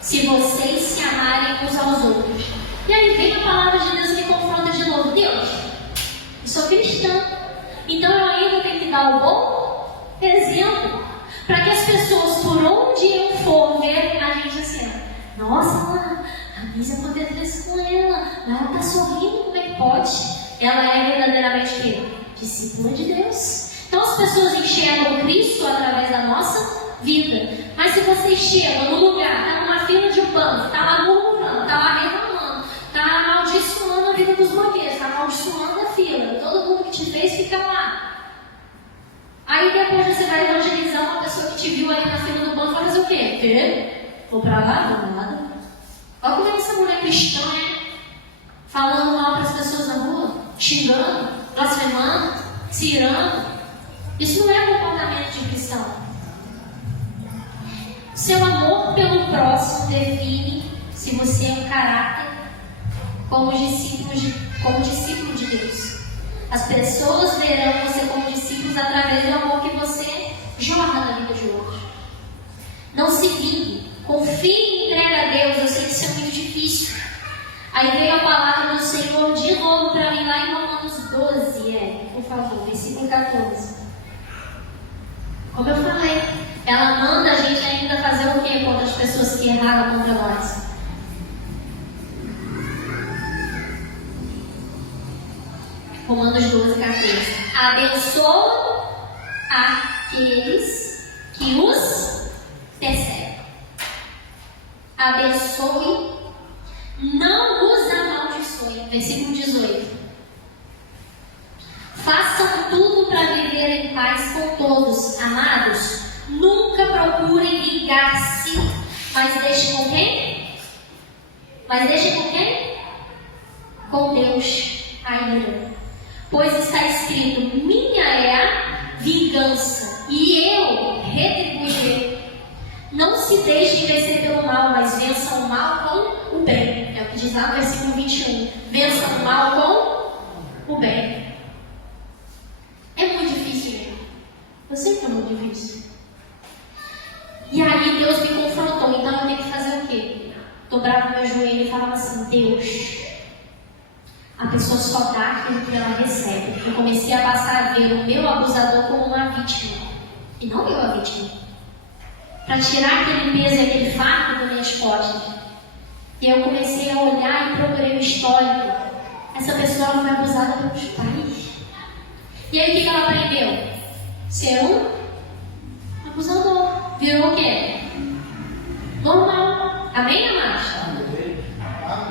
se vocês se amarem uns aos outros. E aí vem a palavra de Deus e me confronta de novo. Deus, eu sou cristã, então eu ainda tenho que dar o bom exemplo, para que as pessoas Mas acontece com ela. Mas ela está sorrindo, como é que pode? Ela é verdadeiramente o quê? Discípula de Deus. Então as pessoas enxergam Cristo através da nossa vida. Mas se você chega no lugar, está numa fila de banco, está lá murmurando, está lá reclamando, está amaldiçoando a vida dos blogueiros, está amaldiçoando a fila, todo mundo que te fez fica lá. Aí depois você vai evangelizar uma pessoa que te viu aí na fila do banco, vai fazer o quê? Quê? Vou pra lá? Vou nada. Olha como é que essa mulher cristã é, falando mal para as pessoas na rua, xingando, blasfemando, tirando. Isso não é comportamento de cristão. Seu amor pelo próximo define se você é um caráter como discípulo de Deus. As pessoas verão você como discípulos através do amor que você jorra na vida de outros. Não se vingue, confie e entregue a Deus. Eu sei que isso é muito difícil. Aí veio a palavra do Senhor de novo para mim lá em Romanos 12, por favor, versículo 14. Como eu falei, ela manda a gente ainda fazer o quê contra as pessoas que erraram contra nós? Romanos 12, 14. Abençoa aqueles que os perseguem. Abençoe, não os amaldiçoe. Versículo 18. Façam tudo para viver em paz com todos. Amados, nunca procurem vingar-se, mas deixem com quem? Com Deus a ira. Pois está escrito: minha é a vingança, e eu retribuirei. Não se deixem vencer pelo mal, mas vençam o mal com o bem. É o que diz lá no versículo 21. Vençam o mal com o bem. É muito difícil, né? Eu sei que é muito difícil. E aí Deus me confrontou, então eu tenho que fazer o quê? Dobrava meu joelho e falava assim: Deus, a pessoa só dá aquilo que ela recebe. Eu comecei a passar a ver o meu abusador como uma vítima, e não eu a vítima, para tirar aquele peso e aquele fardo das minhas costas. E eu comecei a olhar e procurei o histórico. Essa pessoa foi abusada pelos pais. E aí o que ela aprendeu? Ser um abusador. Virou o quê? Normal. Amém, amados?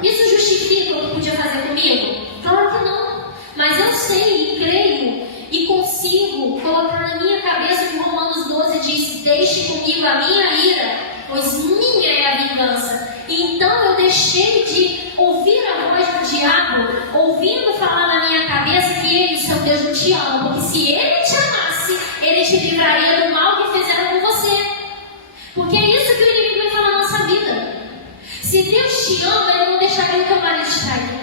Isso justifica o que podia fazer comigo? Claro que não. Mas eu sei e creio e consigo colocar na minha cabeça que Romanos 12 diz: deixe comigo a minha ira, pois minha é a vingança. E então eu deixei de ouvir a voz do diabo, ouvindo falar na minha cabeça que ele, seu Deus, não te ama. Porque se ele te amasse, ele te livraria do mal que fizeram com você. Porque é isso que o inimigo vem falar na nossa vida. Se Deus te ama, ele não deixaria o teu marido te trair.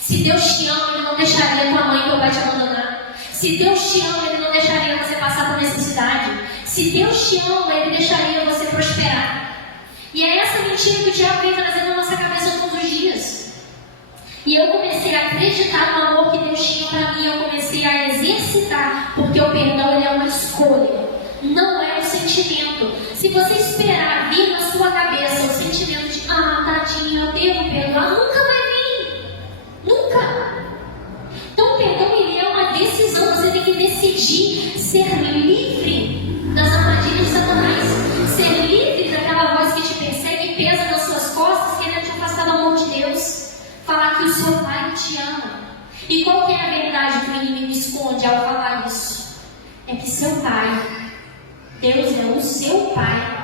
Se Deus te ama, ele não deixaria tua mãe e teu pai te abandonar. Se Deus te ama, ele não deixaria você passar por necessidade. Se Deus te ama, ele deixaria você prosperar. E é essa mentira que o diabo vem trazendo na nossa cabeça todos os dias. E eu comecei a acreditar no amor que Deus tinha para mim. Eu comecei a exercitar, porque o perdão ele é uma escolha, não é um sentimento. Se você esperar vir na sua cabeça o sentimento de tadinho, eu devo perdoar, nunca vai vir. Nunca. Então o perdão ele é uma decisão. Você tem que decidir ser livre das armadilhas de Satanás, ser livre daquela voz que te persegue e pesa nas suas costas, querendo te afastar do amor de Deus, falar que o seu pai não te ama. E qual que é a verdade que o inimigo esconde ao falar isso? É que seu pai, Deus é o seu pai.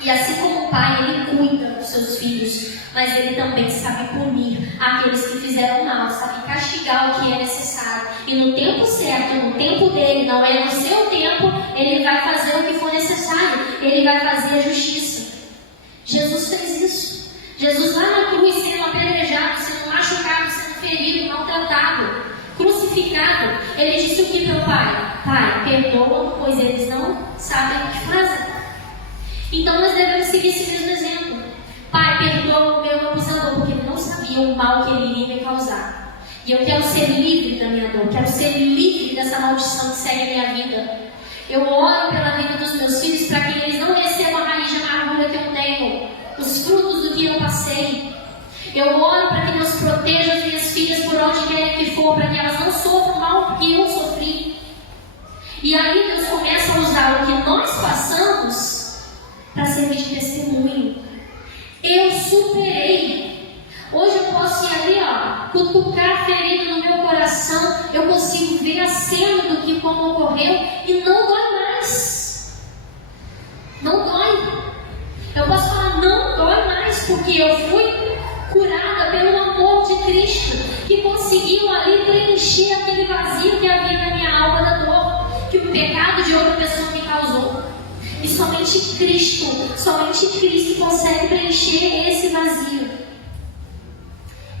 E assim como o pai, ele cuida dos seus filhos, mas ele também sabe punir aqueles que fizeram mal, sabe castigar o que é necessário. E no tempo certo, no tempo dele, não é no seu tempo, ele vai fazer o que for necessário. Ele vai fazer a justiça. Jesus fez isso. Jesus lá na cruz, sendo apedrejado, sendo machucado, sendo ferido, maltratado, crucificado, ele disse o que para o Pai? Pai, perdoa, pois eles não sabem o que fazem. Então nós devemos seguir esse mesmo exemplo. Pai, perdoa o meu abusador, porque ele não sabia o mal que ele iria me causar. E eu quero ser livre da minha dor, quero ser livre dessa maldição que segue a minha vida. Eu oro pela vida dos meus filhos para que eles não recebam a raiz de amargura que eu tenho, os frutos do que eu passei. Eu oro para que Deus proteja as minhas filhas por onde quer que for, para que elas não sofram mal que eu sofri. E aí Deus começa a usar o que nós passamos para servir de testemunho. Eu superei. Hoje eu posso ir ali, cutucar a ferida no meu coração. Eu consigo ver a cena do que como ocorreu e não dói mais. Não dói. Eu posso falar, não dói mais, porque eu fui curada pelo amor de Cristo, que conseguiu ali preencher aquele vazio que havia na minha alma da dor, que o pecado de outra pessoa me causou. E somente Cristo consegue preencher esse vazio.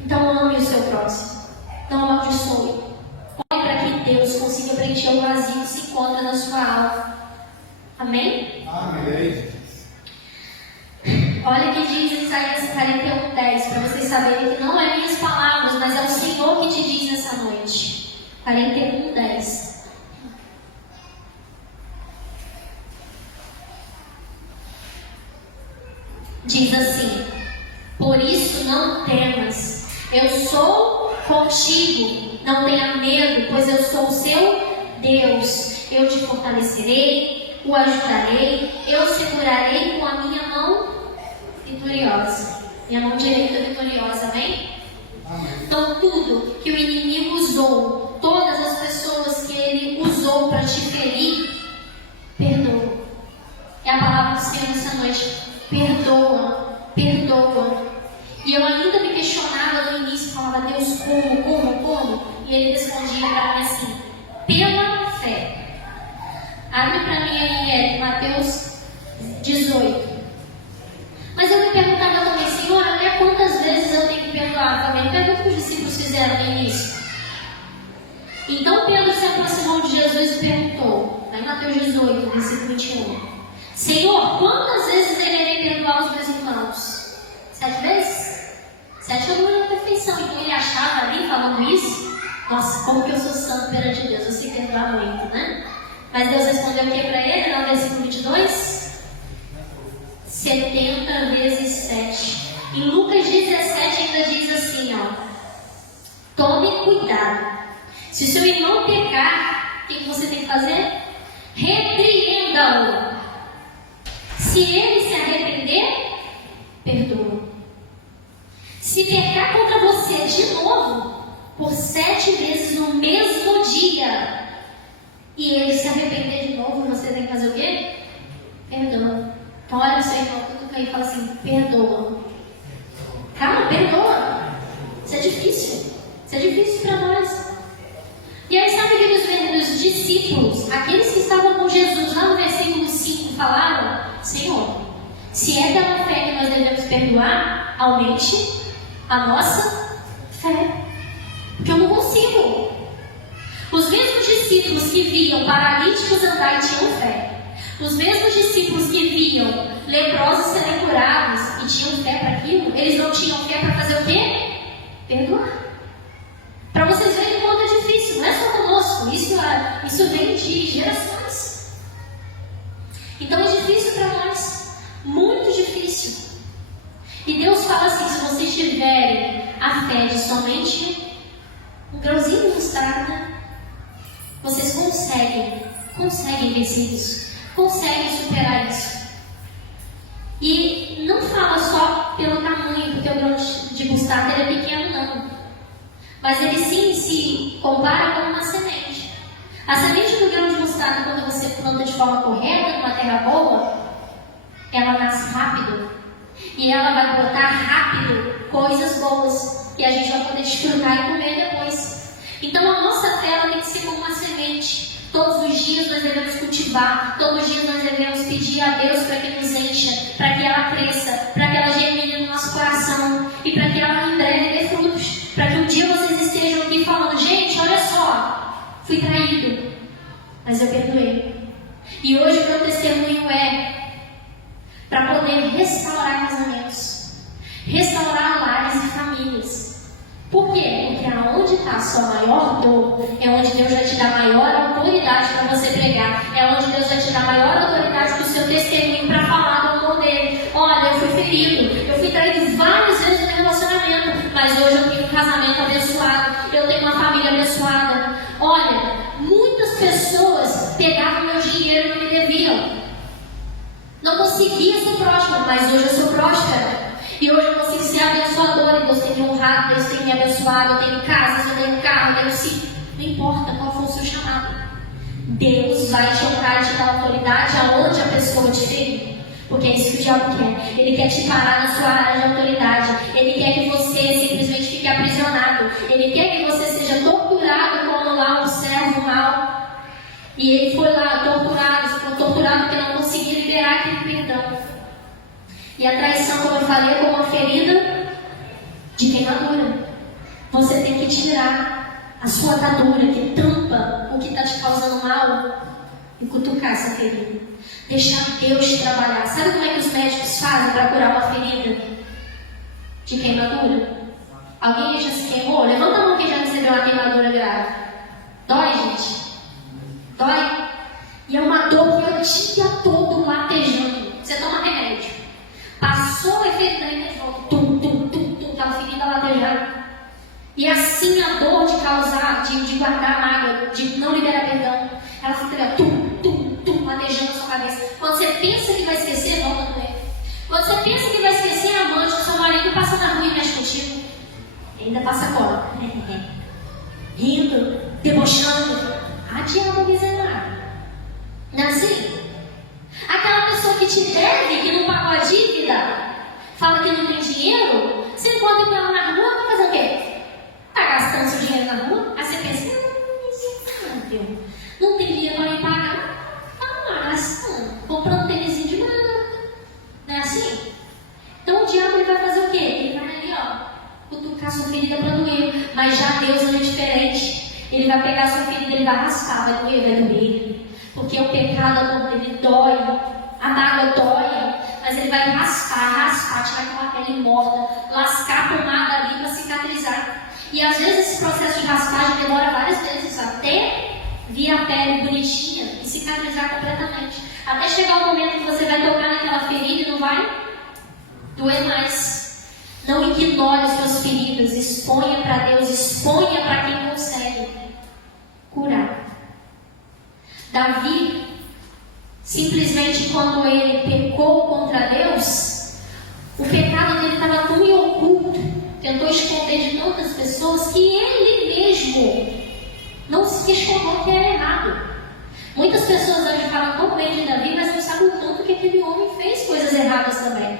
Então ame o seu próximo, não amaldiçoe. Olhe para que Deus consiga preencher o vazio que se encontra na sua alma. Amém? Amém. Olha o que diz Isaías 41:10, para vocês saberem que não é minhas palavras, mas é o Senhor que te diz nessa noite. 41:10. Diz assim: por isso não temas, eu sou contigo, não tenha medo, pois eu sou o seu Deus. Eu te fortalecerei, o ajudarei, eu segurarei com a minha mão vitoriosa, minha mão direita vitoriosa, amém? Então tudo que o inimigo usou, todas as pessoas que ele usou para te ferir, perdoa. É a palavra do Senhor nessa noite. Perdoa, perdoa. E eu ainda me questionava no início, falava, Deus, como? E ele respondia para mim assim, pela fé. Abre para mim aí, Mateus 18. Mas eu me perguntava também, Senhor, até quantas vezes eu tenho que perdoar também? Pergunta que os discípulos fizeram no início. Então Pedro se aproximou de Jesus e perguntou, lá em Mateus 18, versículo 21, Senhor, quantas vezes deverei perdoar os meus irmãos? 7 vezes? 7 é o número da perfeição. Então ele achava ali, falando isso, nossa, como que eu sou santo perante Deus, eu sei perdoar muito, né? Mas Deus respondeu o que para ele, no versículo 22? 70 vezes 7. Em Lucas 17 ainda diz assim, tome cuidado. Se o seu irmão pecar, o que você tem que fazer? Repreenda-o. Se ele se arrepender, perdoa. Se pecar contra você de novo, por 7 vezes no mesmo dia, e ele se arrepender de novo, você tem que fazer o quê? Perdoa. Então olha o seu irmão, cutuca aí e fala assim, perdoa. Calma, perdoa. Isso é difícil. Isso é difícil para nós. E aí sabe o que os discípulos, aqueles que estavam com Jesus, lá no versículo 5, falaram? Senhor, se é pela fé que nós devemos perdoar, aumente a nossa fé. Porque eu não consigo. Os mesmos discípulos que viam paralíticos andar e tinham fé. Os mesmos discípulos que viam leprosos serem curados e tinham fé para aquilo, eles não tinham fé para fazer o quê? Perdoar. Para vocês verem o quanto é difícil, não é só conosco, isso vem de gerações. Então é difícil para nós, muito difícil. E Deus fala assim, se vocês tiverem a fé de somente um grãozinho de mostarda, vocês conseguem vencer isso, conseguem superar isso. E não fala só pelo tamanho, porque o grão de mostarda ele é pequeno não. Mas ele sim se compara com uma semente. A semente do grão de mostarda, quando você planta de forma correta, numa terra boa, ela nasce rápido. E ela vai brotar rápido coisas boas que a gente vai poder desfrutar e comer depois. Então a nossa fé ela tem que ser como uma semente. Todos os dias nós devemos cultivar, todos os dias nós devemos pedir a Deus para que nos encha, para que ela cresça, para que ela germine no nosso coração e para que ela em breve dê frutos. Para que um dia vocês estejam aqui falando, gente, olha só, fui traído, mas eu perdoei. E hoje o meu testemunho é para poder restaurar casamentos, restaurar lares e famílias. Por quê? Porque aonde está a sua maior dor, é onde Deus vai te dar maior autoridade para você pregar, é onde Deus vai te dar maior autoridade para o seu testemunho para falar do amor dele. Olha, eu fui ferido, eu fui traído várias vezes no meu relacionamento. conseguia ser próspero, mas hoje eu sou próspera. E hoje eu consigo ser abençoadora. E Deus tem me honrado, Deus tem me abençoado. Eu tenho casas, eu tenho carro, eu tenho filho. Não importa qual for o seu chamado. Deus vai te honrar e te dar autoridade aonde a pessoa te feriu. Porque é isso que o diabo quer. Ele quer te parar na sua área de autoridade. Ele quer que você simplesmente fique aprisionado. Ele quer que você seja torturado como lá um servo mau. E ele foi lá torturado porque não conseguia liberar aquele perdão. E a traição, como eu falei, é como uma ferida de queimadura. Você tem que tirar a sua atadura que tampa o que está te causando mal e cutucar essa ferida. Deixar Deus trabalhar. Sabe como é que os médicos fazem para curar uma ferida de queimadura? Alguém já se queimou? Levanta a mão quem já recebeu uma queimadura grave. Dói, gente? Dói? E é uma dor que é o dia todo latejando. Você toma remédio. Passou o efeito da remédio, volta. Aquela ferida latejando. E assim a dor de causar, de guardar mágoa, de não liberar perdão, ela fica latejando a sua cabeça. Quando você pensa que vai esquecer, volta a doer. Quando você pensa que vai esquecer a amante, o seu marido passa na rua e mexe contigo. E ainda passa cola. Rindo, debochando. Ah, diabo miserável. Não é assim? Aquela pessoa que te deve, que não pagou a dívida, fala que não tem dinheiro, você encontra com ela na rua, vai fazer o quê? Tá gastando seu dinheiro na rua? Aí você pensa, miserável. Não tem dinheiro para me pagar? Tá gastando. Comprando tênisinho de marca. Não é assim? Então o diabo ele vai fazer o quê? Ele vai ali, cutucar sua ferida para doer. Mas já Deus é diferente. Ele vai pegar sua ferida, ele vai raspar, vai doer. Porque o pecado, ele dói. A mágoa dói. Mas ele vai raspar, tirar aquela pele morta, lascar a pomada ali para cicatrizar. E às vezes esse processo de raspagem demora várias vezes até vir a pele bonitinha e cicatrizar completamente. Até chegar o momento que você vai tocar naquela ferida e não vai doer mais. Não ignore as suas feridas, exponha para Deus, exponha para quem consegue curar. Davi, simplesmente quando ele pecou contra Deus, o pecado dele estava tão oculto, tentou esconder de tantas pessoas, que ele mesmo não se questionou que era errado. Muitas pessoas hoje falam tão bem de Davi, mas não sabem o tanto que aquele homem fez coisas erradas também.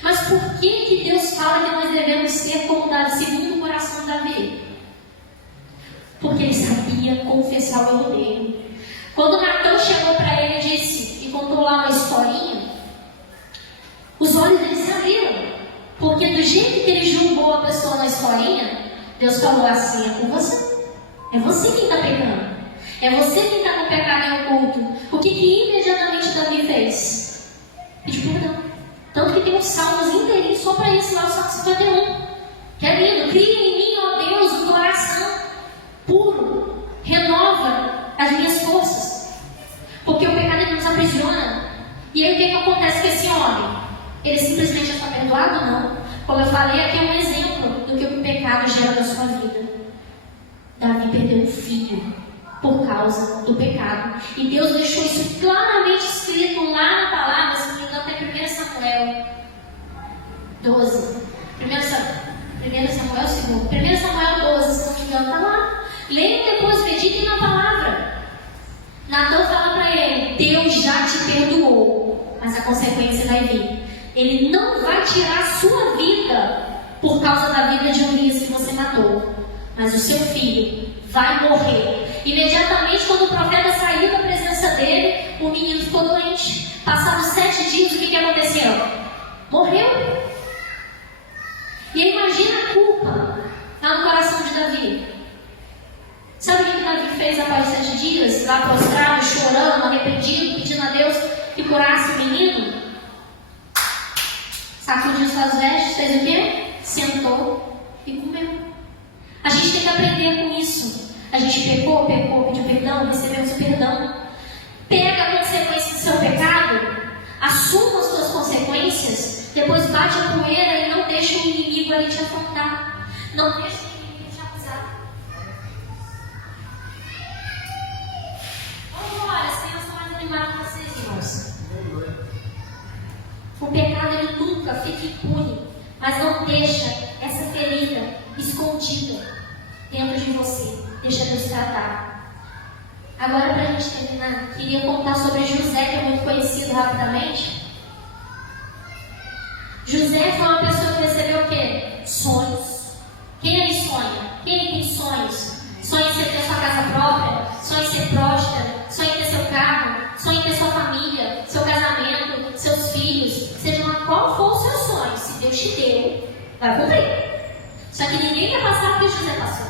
Mas por que Deus fala que nós devemos ser como Davi, segundo o coração de Davi? Porque ele sabia confessar o erro dele. Quando Natã chegou para ele e disse, e contou lá uma historinha, os olhos dele se abriram. Porque do jeito que ele julgou a pessoa na historinha, Deus falou assim, é com você. É você quem está pecando. É você quem está com pecado em oculto. O que imediatamente Davi fez? Pediu perdão. Tanto que tem uns salmos inteirinhos só para isso, lá o Salmo 51. Que é lindo. Cria em mim, ó Deus, um coração puro. Renova as minhas forças. Porque o pecado ele nos aprisiona. E aí o que acontece com esse homem? Ele simplesmente está perdoado? Não. Como eu falei, aqui é um exemplo do que o pecado gera na sua vida. Davi perdeu um filho por causa do pecado. E Deus deixou isso claramente escrito lá na palavra, se não me engano, até 1 Samuel 12. 1 Samuel 2. 1 Samuel 12, se não me engano, está lá. Leiam depois, meditem na palavra. Natã fala para ele, Deus já te perdoou, mas a consequência vai vir. Ele não vai tirar a sua vida por causa da vida de Urias que você matou. Mas o seu filho vai morrer. Imediatamente, quando o profeta saiu da presença dele, o menino ficou doente. Passaram 7 dias, o que aconteceu? Morreu. E aí, imagina a culpa lá no coração de Davi. Sabe o que Davi fez após 7 dias? Lá prostrado, chorando, arrependido, pedindo a Deus que curasse o menino? Sacudiu suas vestes, fez o quê? Sentou e comeu. A gente tem que aprender com isso. A gente pecou, pediu perdão, recebemos o perdão. Pega a consequência do seu pecado, assuma as suas consequências, depois bate a poeira e não deixa o inimigo ali te afrontar. Não deixa o inimigo te acusar. Vamos embora, senhor, eu sou mais animado que vocês, irmãos. O pecado ele nunca fica impune, mas não deixa essa ferida escondida dentro de você. Deixa Deus tratar. Agora, para a gente terminar, queria contar sobre José, que é muito conhecido rapidamente. José foi uma pessoa que recebeu o quê? Sonhos. Quem ele sonha? Quem tem sonhos? Sonha em ter sua casa própria, sonha em ser próspero, sonha em ter seu carro, sonha em ter sua família, seu casamento, seus filhos, seja lá qual for o seu sonho, se Deus te deu, vai cumprir. Só que ninguém vai passar o que José passou.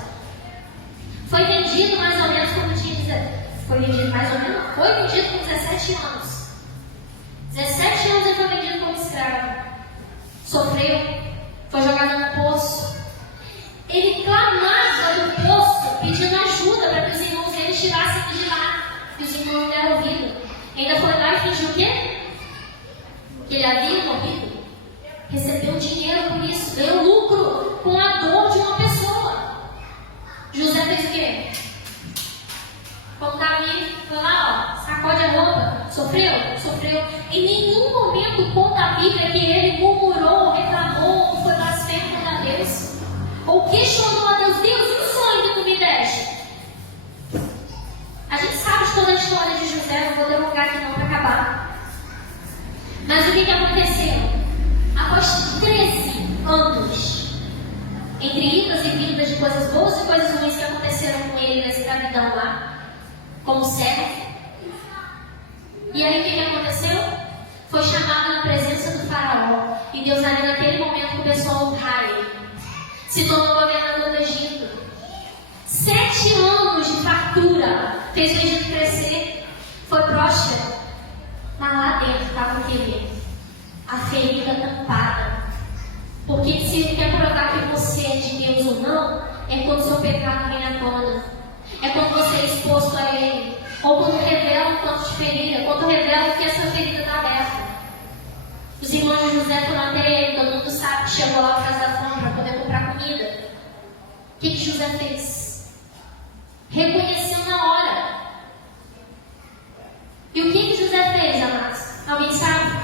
Foi vendido mais ou menos como tinha. Foi vendido mais ou menos, foi vendido com 17 anos. 17 anos ele foi vendido como escravo. Sofreu, foi jogado no poço. Ele clamava do poço, pedindo ajuda para que os irmãos dele tirassem ele de lá. E os irmãos não deram ouvido. Ainda foi lá e fingiu o quê? Que ele havia morrido. Recebeu dinheiro por isso, deu lucro com a dor de uma pessoa. José fez o quê? Como Davi foi lá, ó, sacode a roupa. Sofreu? Sofreu. Em nenhum momento conta a Bíblia que ele murmurou, reclamou, ou foi blasfemo contra Deus. Ou questionou a Deus, Deus, e o sonho que tu me deste? A gente sabe de toda a história de José, não vou derrubar aqui não para acabar. Mas o que aconteceu? Após 13 anos, entre idas e vindas de coisas boas e coisas ruins que aconteceram com ele na escravidão lá, como servo. E aí o que aconteceu? Foi chamado na presença do faraó. E Deus ali naquele momento começou a honrar ele. Se tornou governador do Egito. 7 anos de fartura fez o Egito crescer. Foi próspero. Mas lá dentro estava o que? A ferida tampada. Porque se ele quer provar que você é de Deus ou não, é quando o seu pecado vem à tona. É quando você é exposto a ele. Ou quando revela um tanto de ferida. Quando revela que essa ferida está aberta. Os irmãos de José foram até ele. Todo mundo sabe que chegou lá por causa da fome para poder comprar comida. O que José fez? Reconheceu na hora. E o que José fez, amados? Alguém sabe?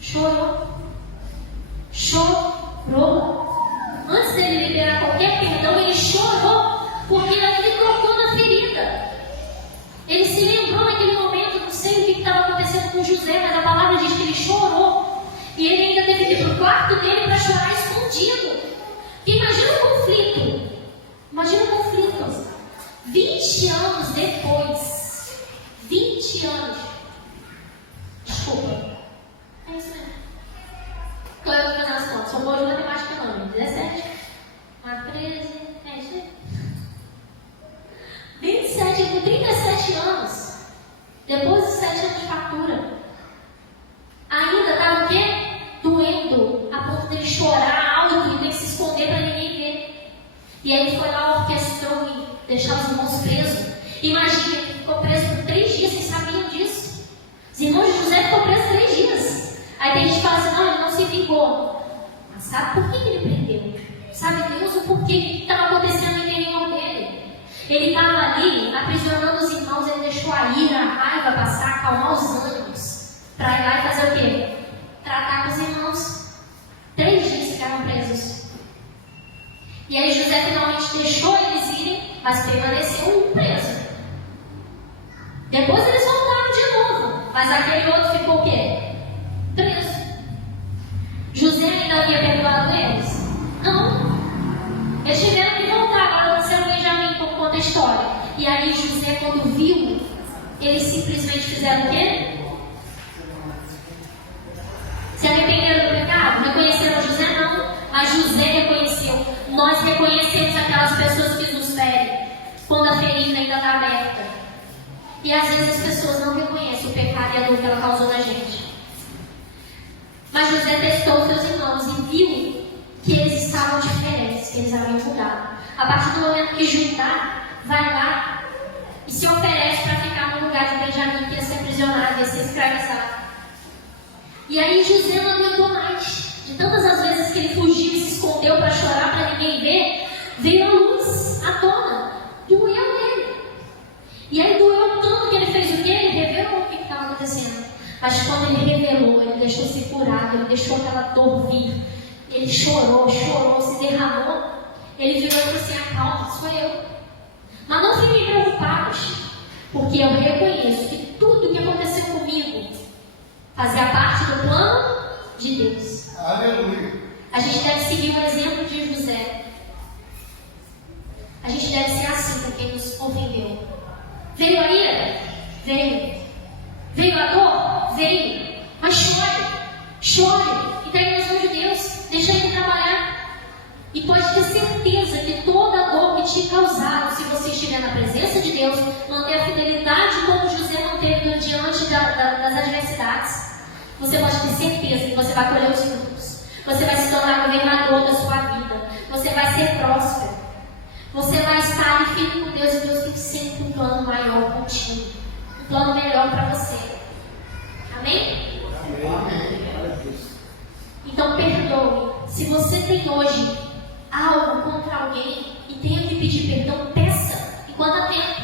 Chorou. Chorou. Antes dele liberar qualquer perdão, ele chorou, porque ele trocou na ferida. Ele se lembrou naquele momento, não sei o que estava acontecendo com José, mas a palavra diz que ele chorou. E ele ainda teve que ir para o quarto dele para chorar escondido. Porque imagina o conflito. Imagina o conflito. 20 anos depois. 20 anos. Desculpa. É isso mesmo. Qual é a fazer as contas? Sou boa de matemática não. 17. Mais 13. É isso aí. 27, com 37 anos. Depois de 7 anos de fartura. Ainda estava o quê? Doendo. A ponto de ele chorar alto e ter que se esconder para ninguém ver. E aí ele foi lá, orquestrou e deixar os irmãos presos. Imagina, ele ficou preso por 3 dias, vocês sabiam disso? Os irmãos de José ficou preso 3 dias. Aí tem gente que fala assim, não, ele não se vingou. Mas sabe por que ele prendeu? Sabe Deus o porquê que estava acontecendo no interior dele? Ele estava ali, aprisionando os irmãos, ele deixou a ira, a raiva passar, acalmar os ânimos, para ir lá e fazer o quê? Tratar com os irmãos. 3 dias ficaram presos. E aí José finalmente deixou eles irem, mas permaneceu um preso. Depois eles voltaram de novo, mas aquele outro ficou o quê? Preso. José ainda havia perdoado eles? Não. Eles tiveram que voltar, agora nasceu Benjamim, como conta a história. E aí José, quando viu, eles simplesmente fizeram o quê? Se arrependeram do pecado? Reconheceram José? Não. Mas José reconheceu. Nós reconhecemos aquelas pessoas que nos ferem quando a ferida ainda está aberta. E às vezes as pessoas não reconhecem o pecado e a dor que ela causou na gente. Mas José testou seus irmãos e viu que eles estavam diferentes, que eles haviam mudado. A partir do momento que Judá vai lá e se oferece para ficar no lugar de Benjamim, que ia ser aprisionado, ia ser escravizado. E aí José não aguentou mais. De tantas as vezes que ele fugiu e se escondeu para chorar, para ninguém ver, veio a luz à tona. Doeu nele. E aí doeu tanto que ele fez o quê? Ele revelou o que estava acontecendo. Mas quando ele revelou, ele deixou ser curado, ele deixou aquela dor vir. Ele chorou, se derramou. Ele virou e falou assim: acalma, sou eu. Mas não fiquem preocupados, porque eu reconheço que tudo o que aconteceu comigo fazia parte do plano de Deus. Aleluia. A gente deve seguir o exemplo de José. A gente deve ser assim com quem nos ofendeu. Veio a ira? Veio. Veio a dor? Veio. Mas chore. Entregue nas mãos de Deus. Deixa Ele trabalhar. E pode ter certeza que toda a dor que te causaram, se você estiver na presença de Deus, manter a fidelidade como José manteve diante das adversidades, você pode ter certeza que você vai colher os frutos. Você vai se tornar governador da sua vida. Você vai ser próspero. Você vai estar firme com Deus, e Deus tem sempre um plano maior contigo. Um plano melhor para você. Amém? Amém. Então perdoe. Se você tem hoje algo contra alguém e tenha que pedir perdão, peça enquanto há tempo.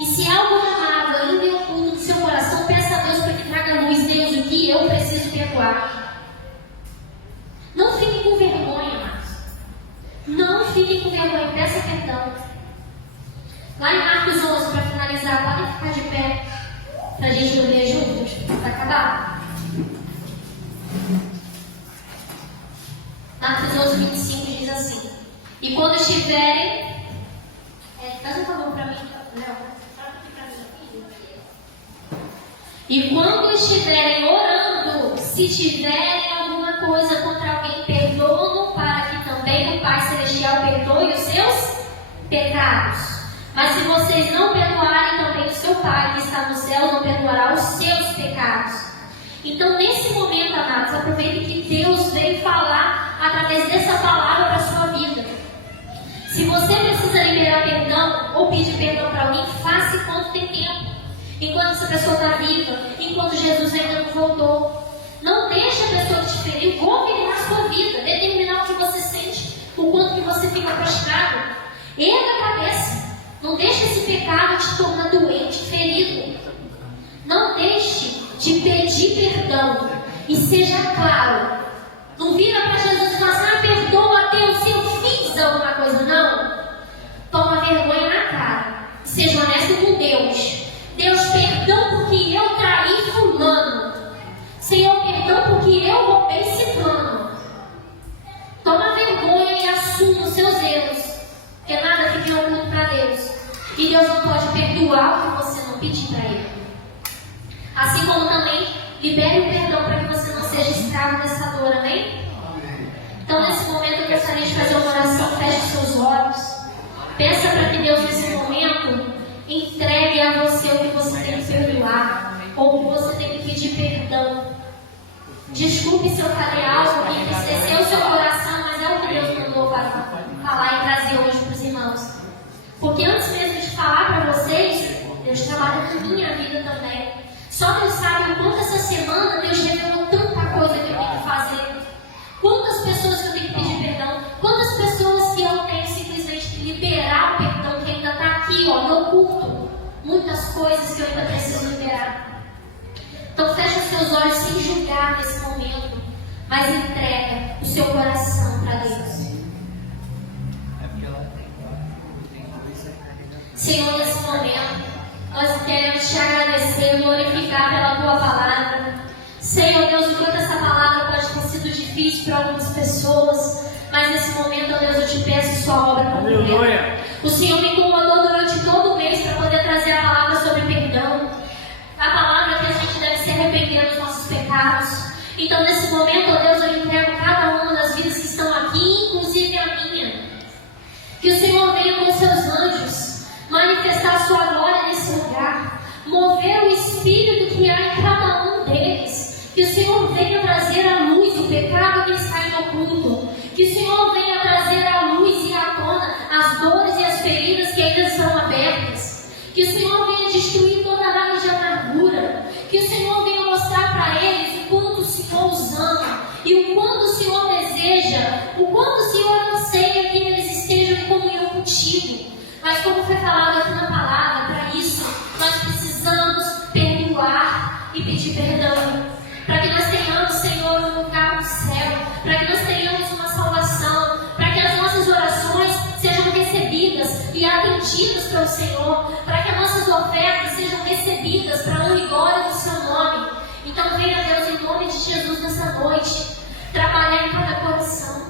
E se algo amável ainda é oculto do seu coração, peça a Deus para que traga luz. Deus, o que eu preciso perdoar? Não fique com vergonha, amados. Não fique com vergonha, peça perdão. Lá em Marcos 11, para finalizar, podem ficar de pé para a gente ler juntos, para acabar. Marcos 11, 25 diz assim: e quando estiverem, faz um favor para mim, Léo, troca aqui para mim. E quando estiverem orando, se tiverem alguma coisa contra alguém, perdoam, para que também o Pai Celestial perdoe os seus pecados. Mas se vocês não perdoarem, também o seu Pai que está no céu não perdoará os seus pecados. Então, nesse momento, amados, aproveite que Deus veio falar através dessa palavra para a sua vida. Se você precisa liberar perdão ou pedir perdão para alguém, faça enquanto tem tempo. Enquanto essa pessoa está viva, enquanto Jesus ainda não voltou. Não deixe a pessoa que te feriu governar a sua vida, determinar o que você sente, o quanto que você fica prostrado. Erga a cabeça. Não deixe esse pecado te tornar doente, ferido. Não deixe de pedir perdão. E seja claro. Não vira para Jesus e fala assim: perdoa Deus se eu fiz alguma coisa. Não. Toma vergonha na cara. Seja honesto com Deus. Deus, perdão porque eu traí fulano. Senhor, perdão porque eu roubei ciclano. Toma vergonha e assuma os seus erros. Porque nada fica oculto para Deus. E Deus não pode perdoar o que você não pedir para Ele. Assim como também libere o perdão para que você não seja escravo dessa dor, amém? Então nesse momento eu gostaria de fazer uma oração. Feche seus olhos. Peça para que Deus nesse momento entregue a você o que você tem que perdoar, ou o que você tem que pedir perdão. Desculpe se eu falei algo que entristeceu o seu coração, mas é o que Deus mandou falar e trazer hoje para os irmãos. Porque antes mesmo de falar para vocês, Deus trabalha na minha vida também. Só Deus sabe o quanto essa semana Deus revelou tanta coisa que eu tenho que fazer. Quantas pessoas que eu tenho que pedir perdão. Quantas pessoas que eu tenho simplesmente que liberar o perdão que ainda está aqui, ó, no culto. Muitas coisas que eu ainda preciso liberar. Então feche os seus olhos sem julgar nesse momento, mas entrega o seu coração para Deus. Senhor, nesse momento, nós queremos te agradecer e glorificar pela tua palavra. Senhor Deus, o quanto essa palavra pode ter sido difícil para algumas pessoas, mas nesse momento, ó Deus, eu te peço sua obra completa. O Senhor me incomodou durante todo o mês para poder trazer a palavra sobre perdão. A palavra que a gente deve se arrepender dos nossos pecados. Então, nesse momento, ó Deus, eu entrego cada uma das vidas que estão aqui, inclusive a minha. Que o Senhor venha com os seus anjos manifestar a sua glória nesse lugar, mover o Espírito que há em cada um deles, que o Senhor venha trazer à luz o pecado que está em oculto, que o Senhor venha trazer à luz e à tona as dores e as feridas que ainda estão abertas, que o Senhor venha destruir toda a raiz de amargura, que o Senhor venha mostrar para eles o quanto o Senhor os ama e o quanto o Senhor deseja, o quanto o Senhor anseia que eles estejam em comunhão contigo. Mas como foi falado aqui na palavra, para isso nós precisamos perdoar e pedir para que nós tenhamos uma salvação, para que as nossas orações sejam recebidas e atendidas pelo Senhor, para que as nossas ofertas sejam recebidas para a honra e glória do seu nome. Então venha, Deus, em nome de Jesus nessa noite, trabalhar em cada coração,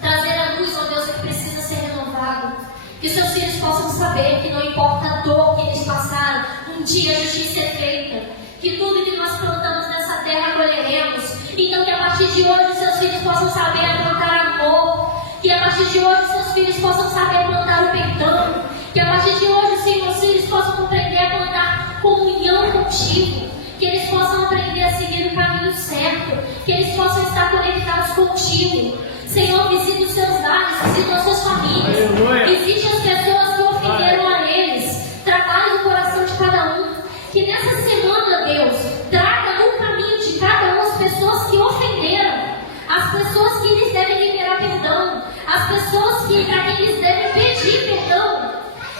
trazer a luz, ó Deus, que precisa ser renovado, que os seus filhos possam saber que não importa a dor que eles passaram, um dia a justiça é feita, que tudo que nós plantamos nessa terra colheremos. Então que a partir de hoje os seus filhos possam saber plantar amor, que a partir de hoje os seus filhos possam saber plantar o perdão, que a partir de hoje, Senhor, os filhos possam aprender a plantar comunhão contigo, que eles possam aprender a seguir o caminho certo, que eles possam estar conectados contigo. Senhor, visite os seus lares, visite as suas famílias, visite as pessoas que ofenderam a eles, trabalhe no coração de cada um, que nessa semana, Deus, traga no caminho de cada um as pessoas que ofenderam, as pessoas que eles devem liberar perdão, as pessoas para quem eles devem pedir perdão.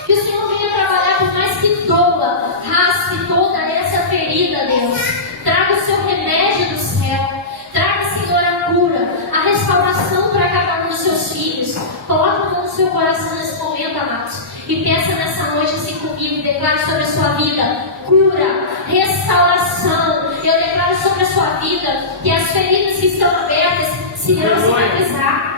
Que o Senhor venha trabalhar, por mais que doa, raspe toda essa ferida, Deus. Traga o seu remédio do céu. Traga, Senhor, a cura, a restauração para cada um dos seus filhos. Coloque a mão no seu coração nesse momento, amados. E peça nessa noite assim comigo e declare sobre a sua vida cura, restauração. Eu declaro sobre a sua vida que as feridas que estão abertas se irão cicatrizar.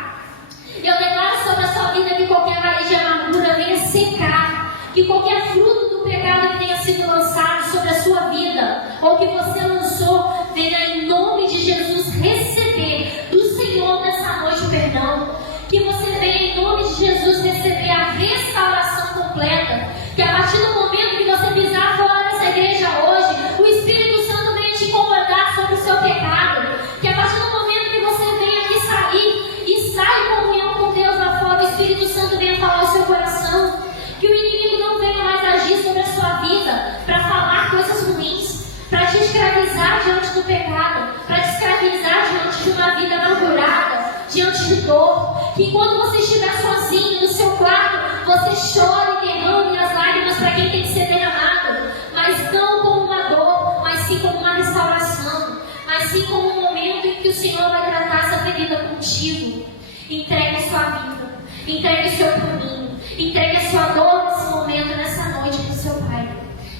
Eu declaro sobre a sua vida que qualquer raiz de amargura venha secar, que qualquer fruto do pecado que tenha sido lançado sobre a sua vida, ou que você lançou, venha em nome de Jesus receber do Senhor nessa noite perdão. Que você venha em nome de Jesus receber a restauração completa. Que a partir do momento que você pisar fora dessa igreja hoje, o Espírito Santo venha te incomodar sobre o seu pecado. Que a partir do momento que você venha aqui sair e sai em comunhão com Deus lá fora, o Espírito Santo venha falar ao seu coração. Que o inimigo não venha mais agir sobre a sua vida para falar coisas ruins, para te escravizar diante do pecado, para te escravizar diante de uma vida amargurada, diante de dor. Que quando você estiver sozinho no seu quarto, você chore e derrame as lágrimas para quem tem que ser derramado, mas não como uma dor, mas sim como uma restauração, mas sim como um momento em que o Senhor vai tratar essa ferida contigo. Entregue a sua vida, entregue o seu caminho, entregue a sua dor nesse momento, nessa noite para o seu Pai.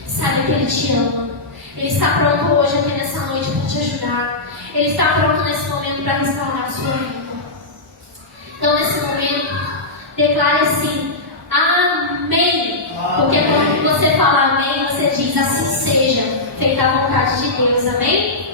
Saiba que Ele te ama. Ele está pronto hoje aqui nessa noite para te ajudar. Ele está pronto nesse momento para restaurar a sua vida. Então, nesse momento, declare assim: amém. Porque quando você fala amém, você diz assim seja, feita a vontade de Deus. Amém?